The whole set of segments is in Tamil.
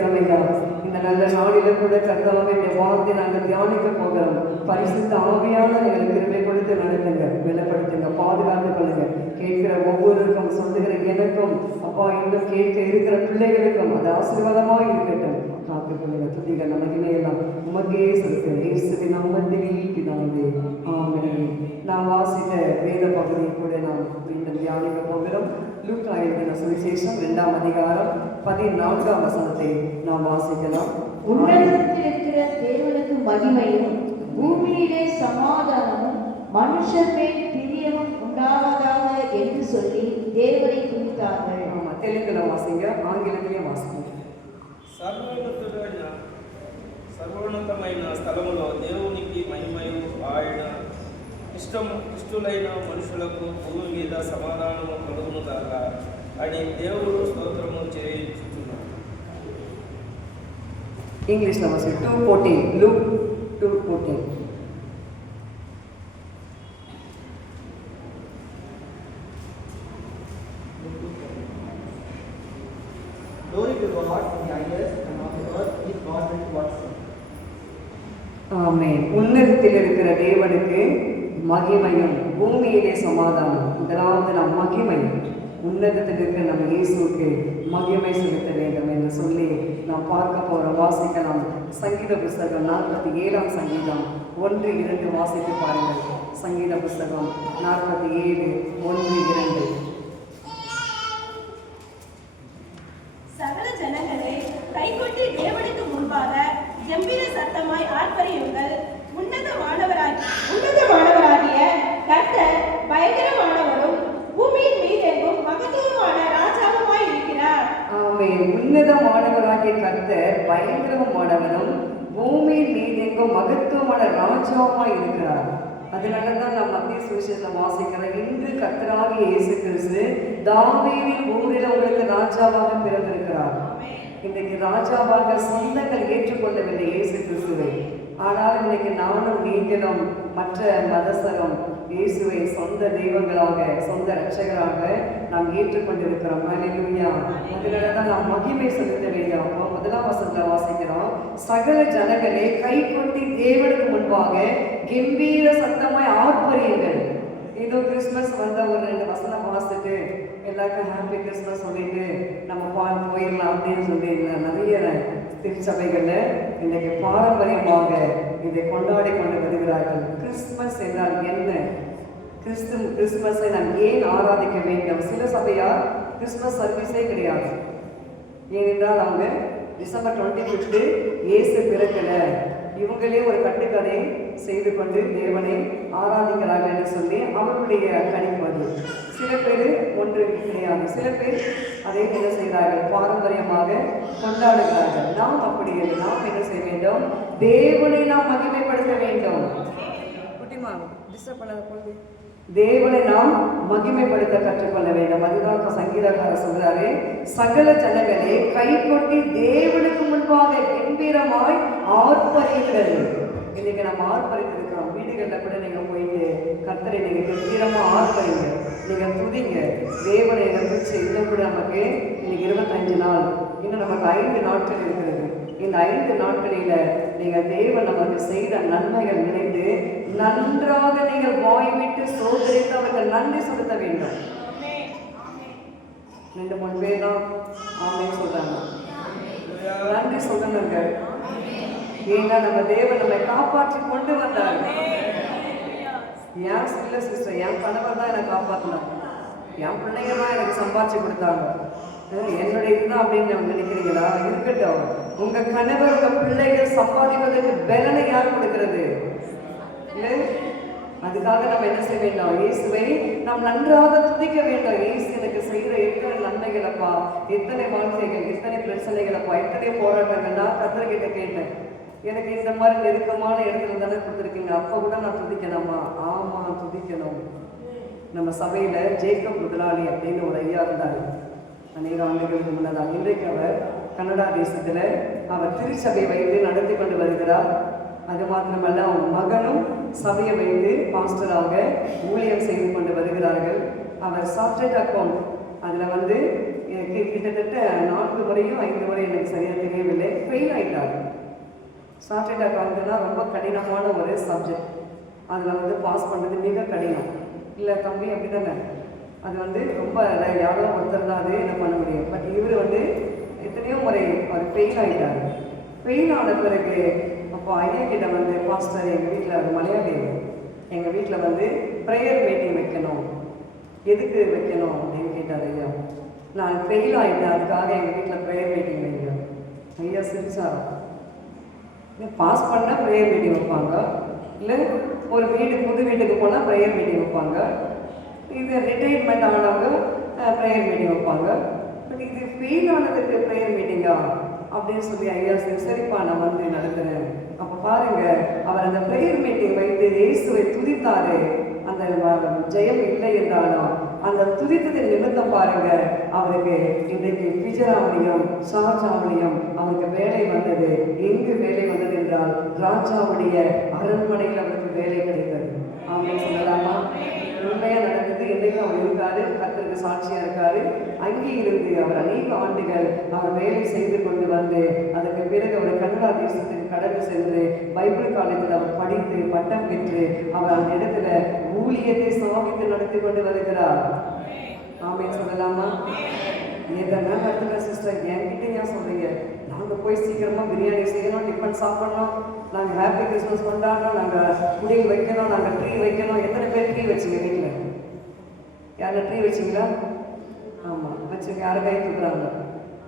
செலுத்துகிறோம் ஐயா. இந்த நல்ல நாளில கூட கர்த்தாவே இந்த வார்த்தை நாங்கள் தியானிக்க போகிறோம். பரிசுத்த ஆவியான எங்களுக்கு கிருபை கொடுத்து நடத்துங்க, பலப்படுத்துங்க, பாதுகாத்துக் கொள்ளுங்க. கேட்கிற ஒவ்வொருவருக்கும், சொல்லுகிற எனக்கும், அப்பா இன்னும் கேட்க இருக்கிற பிள்ளைகளுக்கும் அது ஆசீர்வாதமாக இருக்கட்டும். காத்துக்கொள்ளுங்க. துதிகள் மகிமையெல்லாம் உமக்கே செலுத்துகிறேன். இயேசுவின் நாமத்தில் பிதாவே, ஆமென். நாம் வாசித்த வேத பகுதியை கூட நாம் மீண்டும் தியானிக்க போகிறோம். லூக்கா எழுதின சுவிசேஷம் 2ஆம் அதிகாரம் 14ஆம் வசனத்தை நாம் வாசிக்கலாம். உன்னதத்தில் இருக்கிற தேவனுக்கு மகிமையும் பூமியிலே சமாதானமும் மனுஷர் மேல் பிரியமும் உண்டாவதாக என்று சொல்லி தேவனை துதித்தார்கள். தெலுங்குல வாசிங்க, ஆங்கிலத்திலே வாசிங்க. సర్వోన్నతమైన స్థలములో దేవునికి మహిమయు ఆయన ఇష్టలైన మనుషులకు భూమి మీద సమాధానము కలుగును గాక అని దేవుడు స్తోత్రము చేయించుచున్నాడు. ఇంగ్లీష్లో వాసి 2:14 Luke 2:14. Glory to God in the highest, and on the earth His gospel towards Him. ஆமென். உன்னதத்தில் இருக்கிற தேவனுக்கு மகிமையும் பூமியிலே சமாதானம். முதலாவது நாம் மகிமை, உன்னதத்தில் இருக்கிற நம்ம இயேசுவுக்கு மகிமை செலுத்த வேண்டும் என்று சொல்லி நாம் பார்க்க போகிறோம். வாசிக்கலாம். சங்கீத புஸ்தகம் 47ஆம் சங்கீதம் 1-2 வாசித்து பாருங்கள். சங்கீத புஸ்தகம் 47 1-2. சகல ஜனங்களே, கைகொட்டி தேவனுக்கு முன்பாக கம்பீர சத்தமாய் ஆர்ப்பரியுங்கள். உன்னதமானவராகிய கர்த்தர் பயங்கரமானவரும் பூமியின் மீதெங்கும் மகத்துவமான ராஜாவுமாய் இருக்கிறார். ஆமென். உன்னதமானவராகிய கர்த்தர் பயங்கரமானவரும் பூமியின் மீதெங்கும் மகத்துவமான ராஜாவுமாய் இருக்கிறார். அதனாலதான் நாம் மத்திய சுவிசேஷம் வாசிக்கிறோம். இன்று கர்த்தராகிய இயேசு கிறிஸ்து தாவீதின் ஊரில் உங்களுக்கு ராஜாவாக பிறந்திருக்கிறார். இன்றைக்கு ராஜாவாக சொந்தங்கள் ஏற்றுக்கொள்ளவில்லை இயேசு கிறிஸ்துவை. ஆனால் இன்னைக்கு நானும் நீங்களும் மற்ற மதசரும் இயேசுவை சொந்த தெய்வங்களாக, சொந்த ரட்சகராக நாம் ஏற்றுக்கொண்டிருக்கிறோம். ஹல்லேலூயா. அதனாலதான் நாம் மகிமை செலுத்த வேண்டும். அப்போ 1ஆம் வசனத்துல வாசிக்கிறோம். சகல ஜனங்களே, கை கொட்டி தேவனுக்கு முன்பாக கம்பீர சத்தமாய் ஆர்ப்பரியுங்கள். ஏதோ கிறிஸ்மஸ் வந்த ஒரு 2 வசனம் வாசிட்டு எல்லாருக்கும் ஹாப்பி கிறிஸ்மஸ் சொல்லிட்டு நம்ம போயிடலாம் அப்படின்னு சொல்லி நிறைய திருச்சபைகள்ல இன்றைக்கு பாரம்பரியமாக இதை கொண்டாடி கொண்டு வருகிறார்கள். கிறிஸ்துமஸ் என்றால் என்ன? கிறிஸ்துமஸை நாம் ஏன் ஆராதிக்க வேண்டும்? சில சபையார் கிறிஸ்துமஸ் சர்வீஸே கிடையாது. ஏனென்றால் அவங்க டிசம்பர் 25 இயேசு பிறக்கல, இவங்களே ஒரு கட்டுக்கதை செய்து கொண்டு தேவனை ஆராதிக்கிறார்கள் என்று சொல்லி அவர்களுடைய கணிப்பது. சில பேர் ஒன்று கிடையாது. சில பேர் அதை என்ன செய்கிறார்கள்? பாரம்பரியமாக கொண்டாடுகிறார்கள். நாம் அப்படி இல்லை. நாம் என்ன செய்ய வேண்டும்? தேவனை நாம் மகிமைப்படுத்த வேண்டும். குட்டிமா டிஸ்டர்ப் பண்ணாத பொழுது தேவனை நாம் மகிமைப்படுத்த கற்றுக்கொள்ள வேண்டும். அதுதான் சங்கீதக்காரர் சொல்றாரு. சகல ஜனங்களே, கை கொட்டி தேவனுக்கு முன்பாக கம்பீரமாய் ஆர்ப்பரியுங்கள். இன்னைக்கு நம்ம ஆர்ப்பரித்திருக்கிறோம். வீடுகளில் கூட நீங்க போயிட்டு கர்த்தரை நீங்க கம்பீரமா ஆர்ப்பரிங்க, நீங்க துதிங்க, தேவனை குறிச்சு. இன்னும் கூட நமக்கு இன்னைக்கு 25 நாள், இன்னும் நமக்கு 5 நாட்கள் இருக்கிறது. இந்த 5 நாட்களில நீங்கள் தேவன் நமக்கு செய்த நன்மைகள் நினைத்து நன்றாக நீங்கள் வாய்விட்டு சோதரித்து அவர்கள் நன்றி செலுத்த வேண்டும். 2-3 பேர் தான் ஆமென் சொல்றாங்க. நன்றி சொல்லணுங்க. ஏன்னா நம்ம தேவன் நம்மை காப்பாற்றி கொண்டு வந்தார். ஏன் இல்ல சிஸ்டர், என் கணவர் தான் என்னை காப்பாற்றினார், என் பிள்ளைங்க தான் எனக்கு சம்பாதிச்சு கொடுத்தாங்க, என்னுடைய இதுதான் அப்படின்னு நம்ம நினைக்கிறீங்களா? இருக்கட்டும். உங்க கணவர், உங்க பிள்ளைகள் சம்பாதிப்பதற்கு பலனை யார் கொடுக்கிறது? இல்லை. அதுக்காக நம்ம என்ன செய்ய வேண்டும்? இயேசுவை நாம் நன்றாக துதிக்க வேண்டும். இயேசு எனக்கு செய்கிற எத்தனை நன்மைகளப்பா, எத்தனை வாழ்க்கைகள், எத்தனை பிரச்சனைகளப்பா, எத்தனை போராட்டங்கள். நான் கர்த்தர்கிட்ட கேட்டேன், எனக்கு இந்த மாதிரி நெருக்கமான இடத்துல தானே கொடுத்துருக்கீங்க, அப்போ கூட நான் துதிக்கணுமா? ஆமாம், துதிக்கணும். நம்ம சபையில ஜேக்கப் முதலாளி அப்படின்னு ஒரு ஐயா இருந்தார். அநேக ஆண்டுகளுக்கு முன்னதாக. இன்றைக்கு அவர் கனடா தேசத்தில் அவர் திருச்சபை வைத்து நடத்தி கொண்டு வருகிறார். அது மாத்திரமல்ல, அவங்க மகனும் சபையை வைத்து பாஸ்டராக ஊழியம் செய்து கொண்டு வருகிறார்கள். அவர் சார்ட்டர்ட் அக்கௌண்ட், அதில் எனக்கு கிட்டத்தட்ட 4 முறையும் 5 முறை எனக்கு சரியாக தெரியவில்லை, ஃபெயில் ஆகிட்டார். சார்ட்டர்ட் அக்கௌண்ட்னா ரொம்ப கடினமான ஒரு சப்ஜெக்ட். அதில் வந்து பாஸ் பண்ணுறது மிக கடினம். இல்லை தம்பி அப்படி தானே, அது வந்து ரொம்ப யாரோ ஒருத்தர் தான் அது என்ன பண்ண முடியும். பட் இவர் வந்து எத்தனையோ முறை அவர் ஃபெயில் ஆகிட்டார். ஃபெயில் ஆன பிறகு அப்போ ஐயா கிட்ட வந்து, பாஸ்டர் எங்கள் வீட்டில் அது மலையாளி, எங்கள் வீட்டில் வந்து ப்ரேயர் மீட்டிங் வைக்கணும், எதுக்கு வைக்கணும் அப்படின்னு கேட்டார் ஐயா. நான் ஃபெயில் ஆகிட்டேன், அதுக்காக எங்கள் வீட்டில் ப்ரேயர் மீட்டிங் வைங்க. ஐயா சிரிச்சாரா, பாஸ் பண்ணால் ப்ரேயர் மீட்டிங் வைப்பாங்க, இல்லை ஒரு புது வீட்டுக்கு போனால் ப்ரேயர் மீட்டிங் வைப்பாங்க, இது ரிட்டையர்மெண்ட் ஆனவங்க ப்ரேயர் மீட்டிங் வைப்பாங்க, பட் இது ஃபெயில் ஆனதுக்கு ப்ரேயர் மீட்டிங்கா அப்படின்னு சொல்லி ஐயா சரிப்பா நான் வந்து நடத்துகிறேன். அப்போ பாருங்க, அவர் அந்த ப்ரேயர் மீட்டிங் வைத்து இயேசுவை துதித்தாரு. அந்த ஜெயம் இல்லை என்றாலும் அந்த துதித்ததின் நிமித்தம் பாருங்க, அவருக்கு இன்றைக்கு பிஜராவளியம் ஷார்ஜாவளியம் அவருக்கு வேலை வந்தது. எங்கு வேலை வந்தது என்றால் ராஜாவுடைய அரண்மனையில் அவருக்கு வேலை கிடைத்தது. ஆமென் சொல்லலாமா? உண்மையாக நடந்தது. இன்றைக்கும் அவர் இருக்காரு, கர்த்தருக்கு சாட்சியாக இருக்காரு. அங்கே இருந்து அவர் அநேக ஆண்டுகள் அவர் வேலை செய்து கொண்டு வந்து அதற்கு பிறகு அவர் கனடா தேசத்துக்கு கடந்து சென்று பைபிள் காலேஜில் அவர் படித்து பட்டம் பெற்று அவர் அந்த இடத்துல ஊழியத்தை சாமித்து நடத்தி கொண்டு வருகிறார். ஆமென் சொல்லலாமா? எதனா நடத்துகிற சிஸ்டர் என்கிட்ட ஏன் சொல்றீங்க? நாங்கள் போய் சீக்கிரமாக பிரியாணி செய்யணும், டிஃபன் சாப்பிடணும், நாங்கள் ஹாப்பி கிறிஸ்மஸ் கொண்டாடணும், நாங்கள் குடில் வைக்கணும், நாங்கள் ட்ரீ வைக்கணும். எத்தனை பேர் ட்ரீ வச்சிங்க வீட்டில்? யாரும் ட்ரீ வச்சிங்களா? ஆமாம் வச்சுங்க. யாரும் கை தூக்குறாங்க?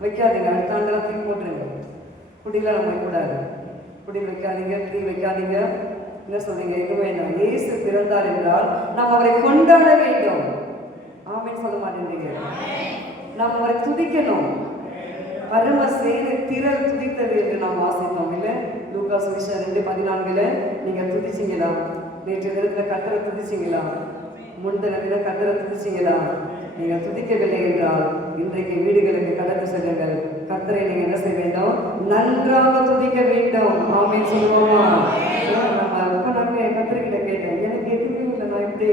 வைக்காதீங்க, அடுத்த ஆண்டெல்லாம் தூக்கி போட்டுருங்க. குடிலாம் நம்ம வைக்கக்கூடாது, குடி வைக்காதீங்க, ட்ரீ வைக்காதீங்க. என்ன சொல்றீங்க? எதுவும் வேண்டாம். இயேசு பிறந்தார் என்றால் நாம் அவரை கொண்டாட வேண்டும். ஆமென் சொல்ல மாட்டேன்றீங்க? நாம் அவரை துதிக்கணும். பரம சேனை திரள் துதித்தது என்று நாம் வாசித்தோம் இல்லை? லூக்கா சுவிசேஷம் 2:14 நீங்க துதிச்சிங்களா? நேற்று தினத்துல கர்த்தரை துதிச்சிங்களா? முந்தின தினம் கர்த்தரை துதிச்சிங்களா? நீங்க துதிக்கவில்லை என்றால் இன்றைக்கு வீடுகளுக்கு கடந்து செல்லுங்கள். கர்த்தரை நீங்க என்ன செய்ய வேண்டும்? நன்றாக துதிக்க வேண்டும். ஆமென் சொல்லுவோமா? நம்ம கர்த்தர்கிட்ட கேட்டேன், எனக்கு எதுவுமே இல்லை, நான் எப்படி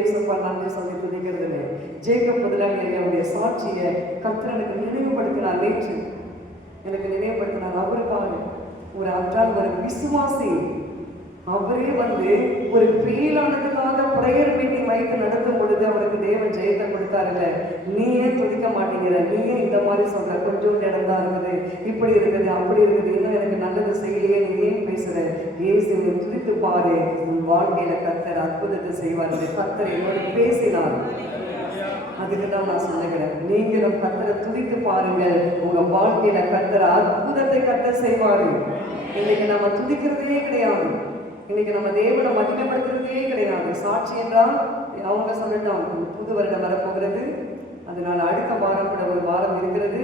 நன்றி சொல்லி துதிக்கிறது இல்லை. ஜேக்கப் முதலாளி ஐயாவுடைய சாட்சியை கர்த்தர் எனக்கு நினைவுபடுத்தினார். நேற்று எனக்கு நினைவுபடுத்தினார். அவருக்காக ஒரு அன்றால் ஒரு விசுவாசி அவரே வந்து ஒரு ஃபெயிலானதுக்காக ப்ரேயர் மீட்டிங் வைத்து நடத்தும் பொழுது அவருக்கு தேவன் ஜெயத்தை கொடுத்தாருல்ல. நீ ஏன் துதிக்க மாட்டேங்கிற? நீ ஏன் இந்த மாதிரி சொல்ற? கொஞ்சம் இடம் தான் இருக்குது, இப்படி இருக்குது, அப்படி இருக்குது, இன்னும் எனக்கு நல்லது செய்யலையே, நீ ஏன் பேசுற? இயேசுவை துதித்து பாரு, உன் வாழ்க்கையில கர்த்தர் அற்புதத்தை செய்வார். கர்த்தர் என்னோடு பேசினார். அதுக்கு தான் நான் சொல்லுகிறேன், நீங்களும் கர்த்தரை துதித்து பாருங்கள். உங்க வாழ்க்கையில கர்த்தர் அற்புதத்தை கர்த்தர் செய்வாரு. இன்னைக்கு நம்ம துதிக்கிறதே கிடையாது, இன்னைக்கு நம்ம தேவனை மகிமைப்படுத்துறதே கிடையாது. சாட்சி என்றால் அவங்க சொல்லட்டும், புது வருடம் வரப்போகிறது, அதனால் அடுத்த வாரம் கூட ஒரு வாரம் இருக்கிறது.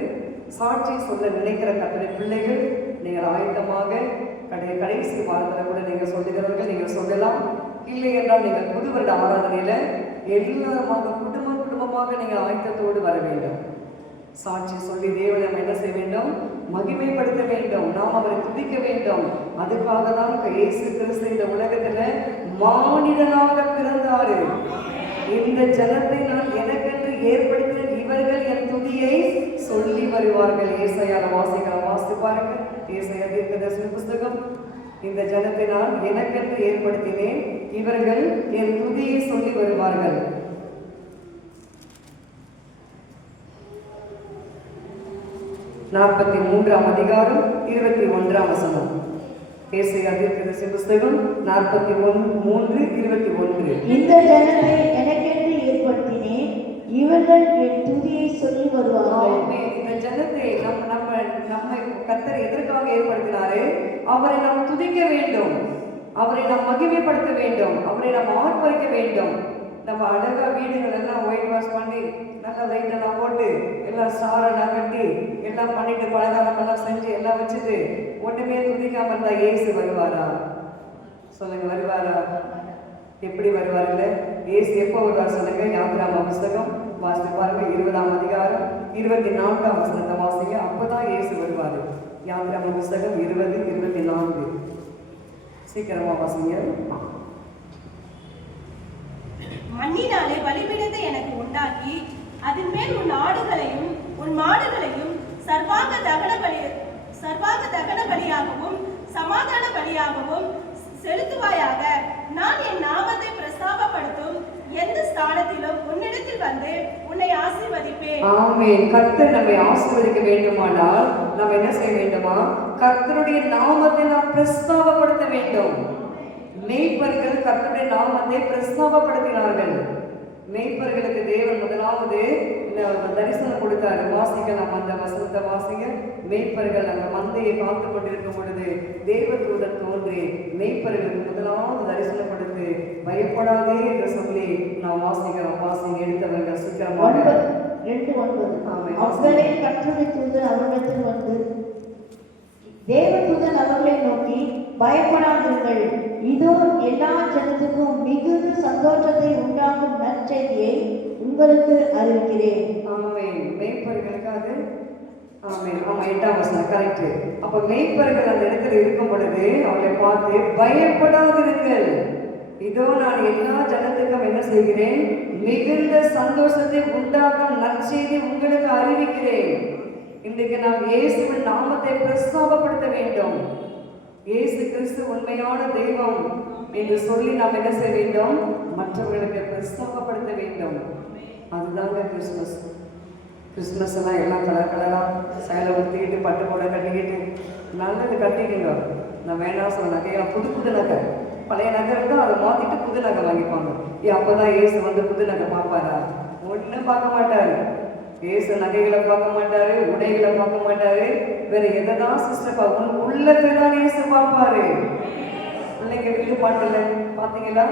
சாட்சி சொல்ல நினைக்கிற கர்த்தருடைய பிள்ளைகள் நீங்கள் ஆயத்தமாக கடைசி வாரத்தில் கூட நீங்கள் சொல்லுகிறவர்கள் நீங்கள் சொல்லலாம். இல்லை என்றால் நீங்கள் புது வருட ஆராதனையில எல்லாருமாக குடும்பமாக நீங்கள் ஆயத்தத்தோடு வர வேண்டும். சாட்சி சொல்லி தேவனை நம்ம என்ன செய்ய வேண்டும்? மகிமைப்படுத்த வேண்டும். நாம் அவரை துதிக்க வேண்டும். அதுக்காக தான் இயேசு கிறிஸ்து இந்த உலகத்துல மானிடனாக பிறந்தாரு. இந்த ஜனத்தை நான் எனக்கென்று ஏற்படுத்தின இவர்கள் என் துதியை சொல்லி வருவார்கள். ஏசாயால வாசித்து பாருங்க. ஏசாயா தீர்க்கதரிசன புஸ்தகம். இந்த ஜனத்தை நான் எனக்கென்று ஏற்படுத்தினேன், இவர்கள் என் துதியை சொல்லி வருவார்கள். நாற்பத்தி 3ஆம் அதிகாரம் 21ஆம் வசனம். ஏசாயா தீர்க்கதரிசன புஸ்தகம் 43:21. இந்த ஜனத்தை எனக்கென்று ஏற்படுத்தினேன், இவர்கள் என் துதியை சொல்லி வருவார்கள். இந்த ஜனத்தை நம்ம கர்த்தர் எதற்காக ஏற்படுத்தினாரு? அவரை நாம் துதிக்க வேண்டும், அவரை நாம் மகிமைப்படுத்த வேண்டும், அவரை நாம் ஆர்ப்பரிக்க வேண்டும். நம்ம அழகா வீடுகள் எல்லாம் ஒயிட் வாஷ் பண்ணி நல்லா லைட்டெல்லாம் போட்டு எல்லாம் ஸ்டாரெல்லாம் கட்டி எல்லாம் பண்ணிட்டு பலகாரம் எல்லாம் செஞ்சு எல்லாம் வச்சுட்டு ஒன்றுமே துதிக்காம இருந்தா இயேசு வருவாரா? சொல்லுங்க, வருவாரா? எப்படி வருவாருல்ல? இயேசு எப்போ வருவார் சொல்லுங்க? யாத்திராம புஸ்தகம் வாசித்து பாருங்க, 20ஆம் அதிகாரம் 24ஆம் வசனத்தை வாசிங்க. அப்பதான் இயேசு வருவாரு. யாத்திராம புஸ்தகம் 20:24. சீக்கிரமா வாசிங்க. மண்ணினாலே பலிபீடத்தை எனக்கு உண்டாக்கி அதன் மேல் உன் ஆடுகளையும் உன் மாடுகளையும் சர்வாங்க தகன பலியாகவும் சமாதான பலியாகவும் செலுத்துவாயாக. நான் என் நாமத்தை பிரஸ்தாபப்படுத்தும் எந்த ஸ்தானத்திலும் உன்னிடத்தில் வந்து உன்னை ஆசீர்வதிப்பேன். ஆமென். கர்த்தர் நம்மை ஆசீர்வதிக்க வேண்டுமானால் நாம் என்ன செய்ய வேண்டுமா? கர்த்தருடைய நாமத்தை நாம் பிரஸ்தாபப்படுத்த வேண்டும். மேய்ப்பர்கள் கர்த்தருடைய நாமத்தை பிரஸ்தாபப்படுத்தினார்கள். மேய்ப்பர்களுக்கு தேவன் முதலாவது தரிசனம் கொடுத்தாரு. வாசிக்கலாம் அந்த வசனத்தை வாசிங்க. மேய்ப்பர்கள் அந்த மந்தையை பார்த்து கொண்டிருக்கும் பொழுது தேவதூதன் தோன்றி மேய்ப்பர்களுக்கு முதலாவது தரிசனம் கொடுத்து பயப்படாதே என்று சொல்லி நான் வாசிக்கிறோம். வாசிங்க எடுத்தவர்கள் சீக்கிரமாக 2:9. அவர்களை கர்த்தருடைய தூதன் அவரிடத்தில் வந்து தேவதூதன் அவர்களை நோக்கி, பயப்படாதீர்கள், இதோ எல்லா ஜனத்துக்கும் மிகுந்த சந்தோஷத்தை உண்டாக்கும் நற்செய்தியை உங்களுக்கு அறிவிக்கிறேன். ஆமென். மேய்ப்பர்களுக்கு அது ஆமென். ஆமா, 8ஆம் வசனம் கரெக்ட். அப்ப மேய்ப்பர்கள் அந்த இடத்துல இருக்கும் பொழுது அவளை பார்த்து பயப்படாதிருங்கள், இதோ நான் எல்லா ஜனத்துக்கும் என்ன செய்கிறேன், மிகுந்த சந்தோஷத்தை உண்டாக்கும் நற்செய்தி உங்களுக்கு அறிவிக்கிறேன். இன்றைக்கு நாம் இயேசுவின் நாமத்தை பிரஸ்தாபப்படுத்த வேண்டும். இயேசு கிறிஸ்து உண்மையான தெய்வம் என்று சொல்லி நாம் என்ன செய்ய வேண்டும், மற்றவர்களுக்கு பிரஸ்தாபப்படுத்த வேண்டும். அதுதாங்க கிறிஸ்மஸ். கிறிஸ்மஸ் எல்லாம் எல்லாம் கலர் கலராக சேலை ஊற்றிக்கிட்டு பட்டு போட கட்டிக்கிட்டு நல்லது கட்டிக்குங்க. நான் வேணாம் சொல்ல நகையெல்லாம் புது புது நகை, பழைய நகை இருந்தால் அதை மாற்றிட்டு புது நகை வாங்கிப்பாங்க. அப்போதான் இயேசு வந்து புது நகை பார்ப்பாரா? ஒன்றும் பார்க்க மாட்டாரு. இயேசு நகைகளை பார்க்க மாட்டாரு, உடைகளை பார்க்க மாட்டாரு, வேற எதைதான் சிஸ்டர் உன் உள்ளத்தை தான் இயேசு பார்ப்பாரு. பிள்ளைங்க வீட்டு பாட்டுல பார்த்தீங்களா,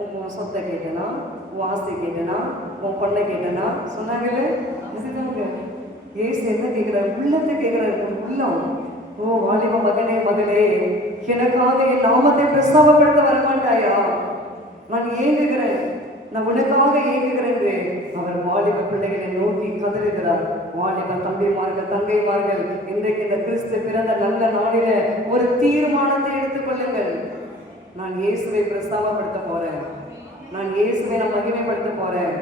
உன் சொத்தை கேட்டனா, உன் ஆசை கேட்டனா, உன் பொண்ணை கேட்டனா சொன்னாங்களே. இயேசு என்ன கேட்கிறாரு? உள்ளத்தை கேட்கிறாரு. உள்ளம். ஓ வாலிப மகனே மகளே, எனக்காக என் நாமத்தை பிரஸ்தாபப்படுத்த வரமாட்டாயா? நான் ஏங்குகிறேன், நான் உனக்காக ஏங்குகிறேன். அவர் வாலிப பிள்ளைகளை நோக்கி கதறுகிறார். வாலிப தம்பிமார்கள் தங்கைமார்கள், இன்றைக்கு இந்த கிறிஸ்து பிறந்த நல்ல நாளில ஒரு தீர்மானத்தை எடுத்துக்கொள்ளுங்கள். நான் இயேசுவை பிரஸ்தாபப்படுத்த போறேன், நான் இயேசுவை நான் மகிமைப்படுத்த போறேன்.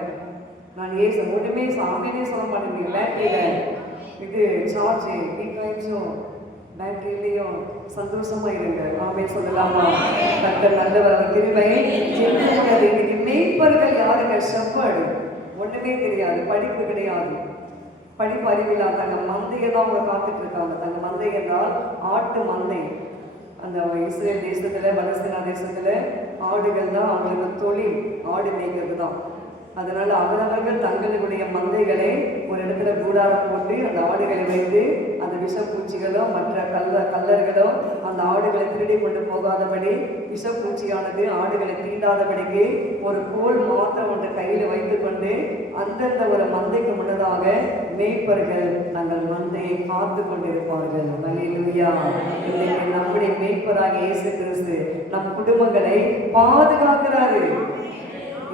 நான் இயேசு ஒன்றுமே சாமியே சொல்ல மாட்டேங்க. பேட்டரியில இது சார்ஜ் வீக்காயிடுச்சோம், பேட்டரியிலையும் சந்தோஷமா இருங்க. ஆமே சொல்லலாமா? கர்த்தர் நல்லவர், அந்த கிருபை ஜெயிக்கிறது. இன்னைக்கு மேய்ப்பர்கள் யாருங்க? ஷெப்பர்டு. ஒண்ணுமே தெரியாது, படிப்பு கிடையாது, படிப்பு அறிவில்லாத தங்க மந்தையை தான் அவங்க காத்துட்டு இருக்காங்க. தங்க மந்தை என்றால் ஆட்டு மந்தை. அந்த இஸ்ரேல் தேசத்துல பலஸ்தீனா தேசத்துல ஆடுகள் தான் அவங்களுக்கு தொழில், ஆடு மேய்க்கிறது தான். அதனால அவரவர்கள் தங்களுடைய மந்தைகளை ஒரு இடத்துல கூடாரம் போட்டு அந்த ஆடுகளை வைத்து அந்த விஷப்பூச்சிகளோ மற்ற கல்லர்களோ அந்த ஆடுகளை திருடி கொண்டு போகாதபடி, விஷப்பூச்சியானது ஆடுகளை தீண்டாதபடிக்கு ஒரு கோல் மாத்திரம் ஒன்று கையில் வைத்து கொண்டு அந்தந்த ஒரு மந்தைக்கு முன்னதாக மேய்ப்பர்கள் தங்கள் மந்தையை காத்து கொண்டிருப்பார்கள். அல்லேலூயா. இன்னைக்கு நம்முடைய மேய்ப்பராக இயேசு கிறிஸ்து நம் குடும்பங்களை பாதுகாக்கிறாரு.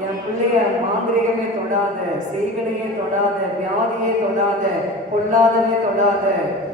என் பிள்ளைய மாந்திரிகமே தொடாத, செய்கனையே தொடாத, வியாதியே தொடாத, பொல்லாதவே தொடாத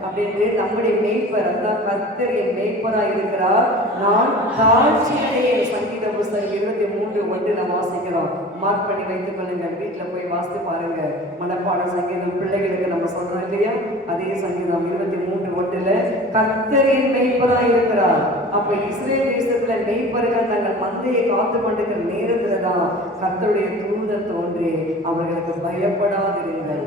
அப்படின்னு நம்முடைய மேய்ப்பர், அதான் கர்த்தர் என் மேய்ப்பரா இருக்கிறார், நான் தாழ்ச்சியிலேயே. சங்கீத புஸ்தகம் 23:1 வாசிக்கிறோம். மார்க் பண்ணி வைத்துக் கொள்ளுங்க, வீட்டில் போய் வாசித்து பாருங்க. மனப்பாட சங்கீதம் பிள்ளைகளுக்கு நம்ம சொல்றோம் இல்லையா? அதே சங்கீதம் 23:1 கர்த்தர் என் மேய்ப்பரா இருக்கிறார். அப்ப இஸ்ரேல் தேசத்துல மேய்ப்பர்கள் தங்கள் மந்தையை காத்து கொண்டிருக்கிற நேரத்துல தான் கர்த்தருடைய தூதன் தோன்றி அவர்களுக்கு பயப்படாதிருங்கள்,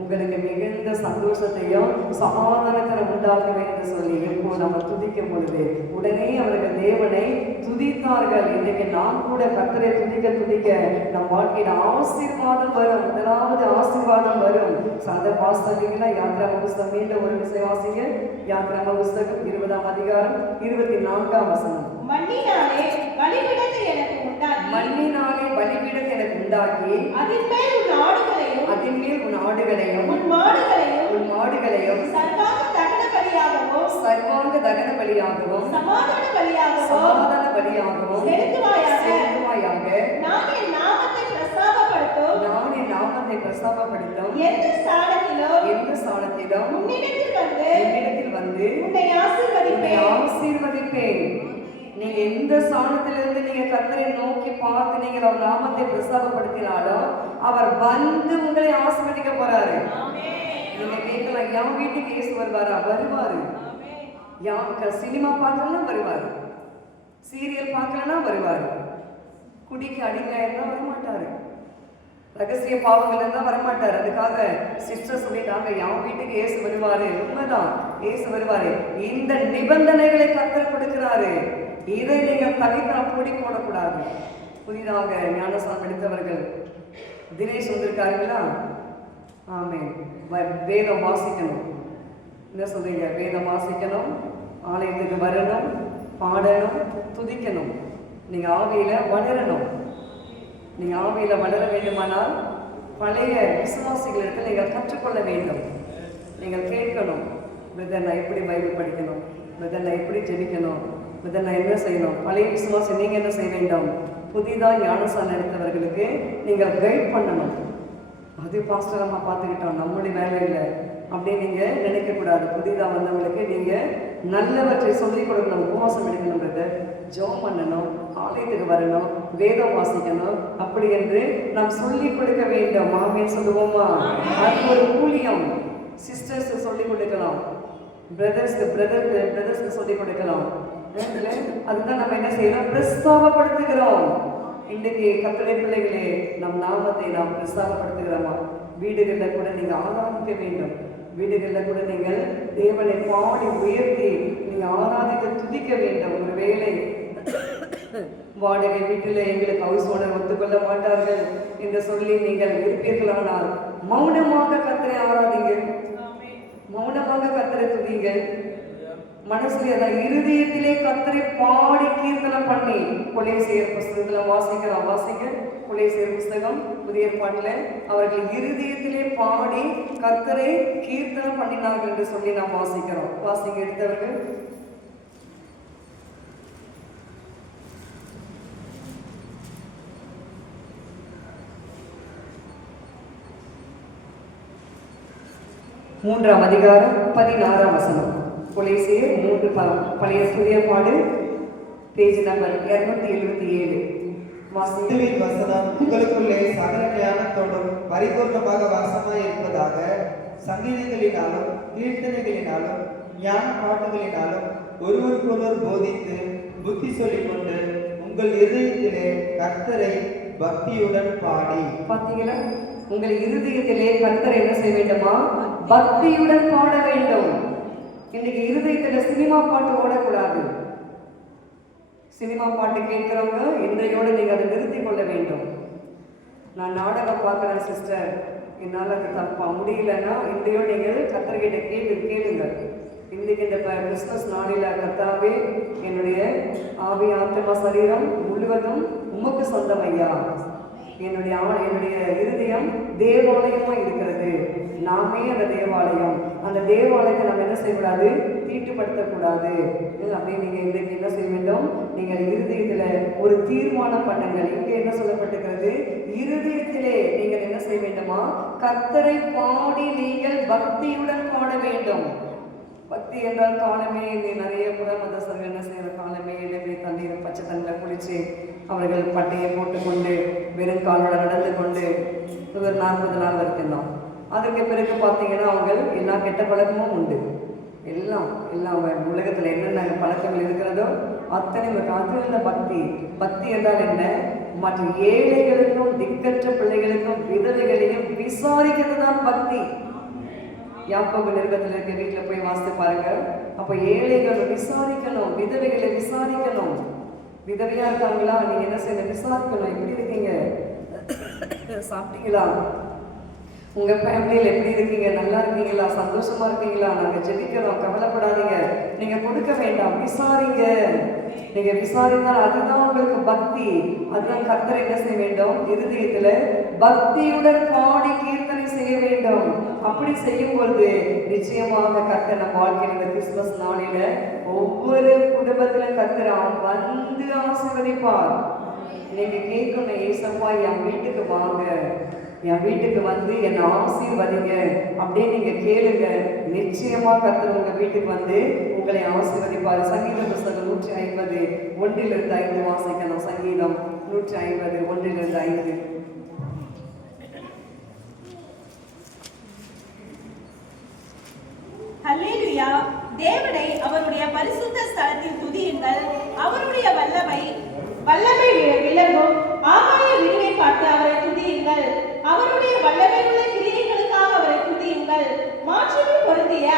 உங்களுக்கு மிகுந்த சந்தோஷத்தையும் சமாதானத்தை உண்டாக்குவே என்று சொல்லி எப்போ நம்ம துதிக்கும் பொழுது உடனே அவர்கள் தேவனை துதித்தார்கள். இன்னைக்கு நாம் கூட கர்த்தரை துதிக்க துதிக்க நம் வாழ்க்கையில ஆசீர்வாதம் வரும். முதலாவது ஆசீர்வாதம் வரும். சந்த வாசித்தீங்கன்னா யாத்ராம புஸ்தகம் மீண்டும் ஒரு விசுவாசிங்க. யாத்ராம புஸ்தகம் 20ஆம் அதிகாரம் 24ஆம் வசனம். மண்ணினாலே பலிபீடத்தை எனக்கு உண்டாக்கி, மண்ணினாலே பலிபீடத்தை எனக்கு உண்டாக்கி, அதின்மேல் உன் ஆடுகளையும், அதின்மேல் உன் ஆடுகளையும், உன் மாடுகளையும், உன் மாடுகளையும் சர்வாங்க தகன பலியாகவும், சர்வாங்க தகன பலியாகவும், சமாதான பலியாகவும், சமாதான பலியாகவும் செலுத்துவாயாக. நான் என் நாமத்தை பிரஸ்தாபப்படுத்தும் எந்த ஸ்தானத்திலும் உன்னிடத்தில் வந்து உன்னை ஆசீர்வதிப்பேன். நீங்க எந்த ஸ்தானத்திலிருந்து நீங்க கர்த்தரை நோக்கி பார்த்து நீங்க அவர் நாமத்தை பிரஸ்தாபப்படுத்தினாலும் அவர் வந்து உங்களை ஆசீர்வதிக்க போறாரு. நீங்க கேட்கலாம், என் வீட்டுக்கு இயேசு வருவாரா? வருவாரு. சினிமா பார்க்கலாம் வருவாரு, சீரியல் பார்க்கலன்னா வருவாரு, குடிக்கு அடிமையா வரமாட்டாரு, ரகசிய பாவங்கள் இருந்தா வரமாட்டாரு. அதுக்காக சிஸ்டர் சொல்லிட்டாங்க, என் வீட்டுக்கு இயேசு வருவாரு. உண்மைதான், இயேசு வருவாரு. இந்த நிபந்தனைகளை கர்த்தர் கொடுக்கிறாரு. இதை நீங்கள் தவிர அப்படி போடக்கூடாது. புதிதாக ஞானஸ்நானம் எடுத்தவர்கள் தினேஷ் வந்திருக்காருங்களா? ஆமென். வேதம் வாசிக்கணும். என்ன சொல்றீங்க? வேதம் வாசிக்கணும், ஆலயத்துக்கு வரணும், பாடணும், துதிக்கணும். நீங்க ஆவியில வளரணும். நீங்க ஆவியில வளர வேண்டுமானால் பழைய விசுவாசிகளிடத்தில் நீங்கள் கற்றுக்கொள்ள வேண்டும். நீங்கள் கேட்கணும், பிரதர் நான் எப்படி பைபிள் படிக்கணும், பிரதர் நான் எப்படி ஜெபிக்கணும், பிரதர் நான் என்ன செய்யணும். பழைய விசுவாசி நீங்க என்ன செய்ய வேண்டும்? புதிதாக ஞானஸ்நானம் எடுத்தவர்களுக்கு நீங்கள் கைட் பண்ணணும். அது பாஸ்டர் அம்மா பார்த்துக்கிட்டோம், நம்முடைய வேலை இல்லை அப்படின்னு நீங்க நினைக்கக்கூடாது. புதிதாக வந்தவங்களுக்கு நீங்க நல்லவற்றை சொல்லிக் கொடுக்கணும். உபவாசம் எடுக்கணுன்றது, ஜெபம் பண்ணணும், ஆலயத்துக்கு வரணும், வேதம் வாசிக்கணும், அப்படி என்று நாம் சொல்லிக் கொடுக்க வேண்டும். மாமியார் சொல்லுவோமா? அது ஒரு ஊழியம். சிஸ்டர்ஸ் சொல்லிக் கொடுக்கலாம், பிரதர்ஸ்க்கு சொல்லிக் கொடுக்கலாம். அதுதான் நம்ம என்ன செய்யறோம்? பிரஸ்தாபப்படுத்துகிறோம். இன்றைக்கு கர்த்தருடைய பிள்ளைகளே, நம் நாமத்தை நாம் பிரஸ்தாபப்படுத்துகிறோமா? வீடுகளில் கூட நீங்க ஆராதிக்க வேண்டும். வீடுகளில் கூட நீங்கள் தேவனை பாடி உயர்த்தி நீங்க ஆராதிக்க துதிக்க வேண்டும். ஒரு வேளை வாடகை வீட்டில் எங்களுக்கு ஹவுஸ் ஓனர் ஒத்துக்கொள்ள மாட்டார்கள் என்று சொல்லி நீங்கள் இருப்பீர்களானால் மௌனமாக கர்த்தரை ஆராதிங்க, மௌனமாக கர்த்தரை துதிங்க. மனசுல இருதயத்திலே கர்த்தரை பாடி கீர்த்தனம் பண்ணி, கொலைசேர் புஸ்தகத்துல வாசிக்க கொலைசேர் புஸ்தகம் புதிய ஏற்பாட்டுல அவர்கள் இருதயத்திலே பாடி கர்த்தரை கீர்த்தனம் பண்ணினார்கள் என்று சொல்லி நாம் வாசிக்கிறோம். வாசிக்க எடுத்தவர்கள் மூன்றாம் அதிகாரம் 16ஆம் வசனம். கொலைசேர் 3 பழைய புதிய ஏற்பாடு, பேஜ் நம்பர் 277. கிறிஸ்துவின் வசனம் உங்களுக்குள்ளே சகல ஞானத்தோடும் பரிபூர்ணமாக வாசமாய் இருப்பதாக சங்கீதங்களினாலும் கீர்த்தனைகளினாலும் ஞான பாட்டுகளினாலும் ஒருவருக்கொருவர் போதித்து புத்தி சொல்லிக் கொண்டு உங்கள் இதயத்திலே கர்த்தரை பக்தியுடன் பாடி. பார்த்தீங்களா? உங்கள் இருதயத்திலே கர்த்தரை என்ன செய்ய வேண்டுமா? பக்தியுடன் பாட வேண்டும். இன்னைக்கு இருதயத்துல சினிமா பாட்டு ஓடக்கூடாது. சினிமா பாட்டு கேட்கிறவங்க இன்றையோடு நீங்க அதை நிறுத்திக் கொள்ள வேண்டும். நான் நாடகம் பார்க்கிறேன் சிஸ்டர், என்னால் அது தப்பா முடியலன்னா இன்றையோடு நீங்கள் கர்த்தர்கிட்ட கேளுங்க. இன்றைக்கு இந்த கிறிஸ்துமஸ் நாளில் கர்த்தாவே, என்னுடைய ஆவி ஆத்மா சரீரம் முழுவதும் உமக்கு சொந்தம் ஐயா. என்னுடைய இருதயம் தேவாலயமா இருக்கிறது. நாமே அந்த தேவாலயம். அந்த தேவாலயத்தை நம்ம என்ன செய்யக்கூடாது? தீட்டுப்படுத்தக்கூடாது. அப்படின்னு நீங்க இன்றைக்கு என்ன செய்ய வேண்டும்? நீங்கள் இருதயத்துல ஒரு தீர்மானம் பண்ணுங்கள். இங்கே என்ன சொல்லப்பட்டிருக்கிறது? இருதயத்திலே நீங்கள் என்ன செய்ய வேண்டுமா? கர்த்தரை பாடி நீங்கள் பக்தியுடன் பாட வேண்டும். பக்தி என்றால் காலமே நிறைய புற மதஸ்தர்கள் என்ன செய்யற, காலமே இளமே தண்ணீர் பச்சை தண்ணியில் குளிச்சு அவர்கள் பட்டையை போட்டுக்கொண்டு வெறும் காலோட நடந்து கொண்டு ஒரு 40 நாள் வரைக்கும் தான். அதற்கு பிறகு பார்த்தீங்கன்னா அவங்க எல்லா கெட்ட பழக்கமும் உண்டு. எல்லாம் உலகத்தில் என்னென்ன பழக்கங்கள் இருக்கிறதோ அத்தனை அதுல பக்தி. பக்தி என்றால் என்ன? மற்ற ஏழைகளுக்கும் திக்கற்ற பிள்ளைகளுக்கும் விதவைகளையும் விசாரிக்கிறது தான் பக்தி. யாக்கோபு நிருபத்தில் இருக்க வீட்டில் போய் வாசித்து பாருங்க. அப்ப ஏழைகளை விசாரிக்கணும், விதவைகளை விசாரிக்கணும். விதவையா இருக்காங்களா? நீங்க என்ன செய்ய விசாரிக்கணும். எப்படி இருக்கீங்க? சாப்பிட்டீங்களா? உங்க ஃபேமிலியில் எப்படி இருக்கீங்க? நல்லா இருக்கீங்களா? சந்தோஷமா இருக்கீங்களா? நாங்க ஜெபிக்கிறோம், கவலைப்படாதீங்க. நீங்க கொடுக்க வேண்டாம், விசாரிங்க. நீங்க விசாரித்தால் அதுதான் உங்களுக்கு பக்தி. அதுதான் கர்த்தரை என்ன செய்ய வேண்டும்? இருதயத்துல பக்தியுடன் பாடி கீர்த்தனை செய்ய வேண்டும். அப்படி செய்யும் பொழுது நிச்சயமாக கர்த்தர் நம்ம வாழ்க்கையில் இந்த கிறிஸ்துமஸ் நாளில ஒவ்வொரு குடும்பத்திலும் கர்த்தர் வந்து ஆசீர்வதிப்பார். நீங்க கேட்கணும், ஏசப்பா என் வீட்டுக்கு வாங்க, என் வீட்டுக்கு வந்து என்னை ஆசீர்வதிங்க அப்படின்னு நீங்க கேளுங்க. நிச்சயமா கர்த்தர் உங்க வீட்டுக்கு வந்து உங்களை ஆசீர்வதிப்பார். சங்கீத புஸ்தகம் 150 1 5 வாசிக்கணும். சங்கீதம் 150 1 5.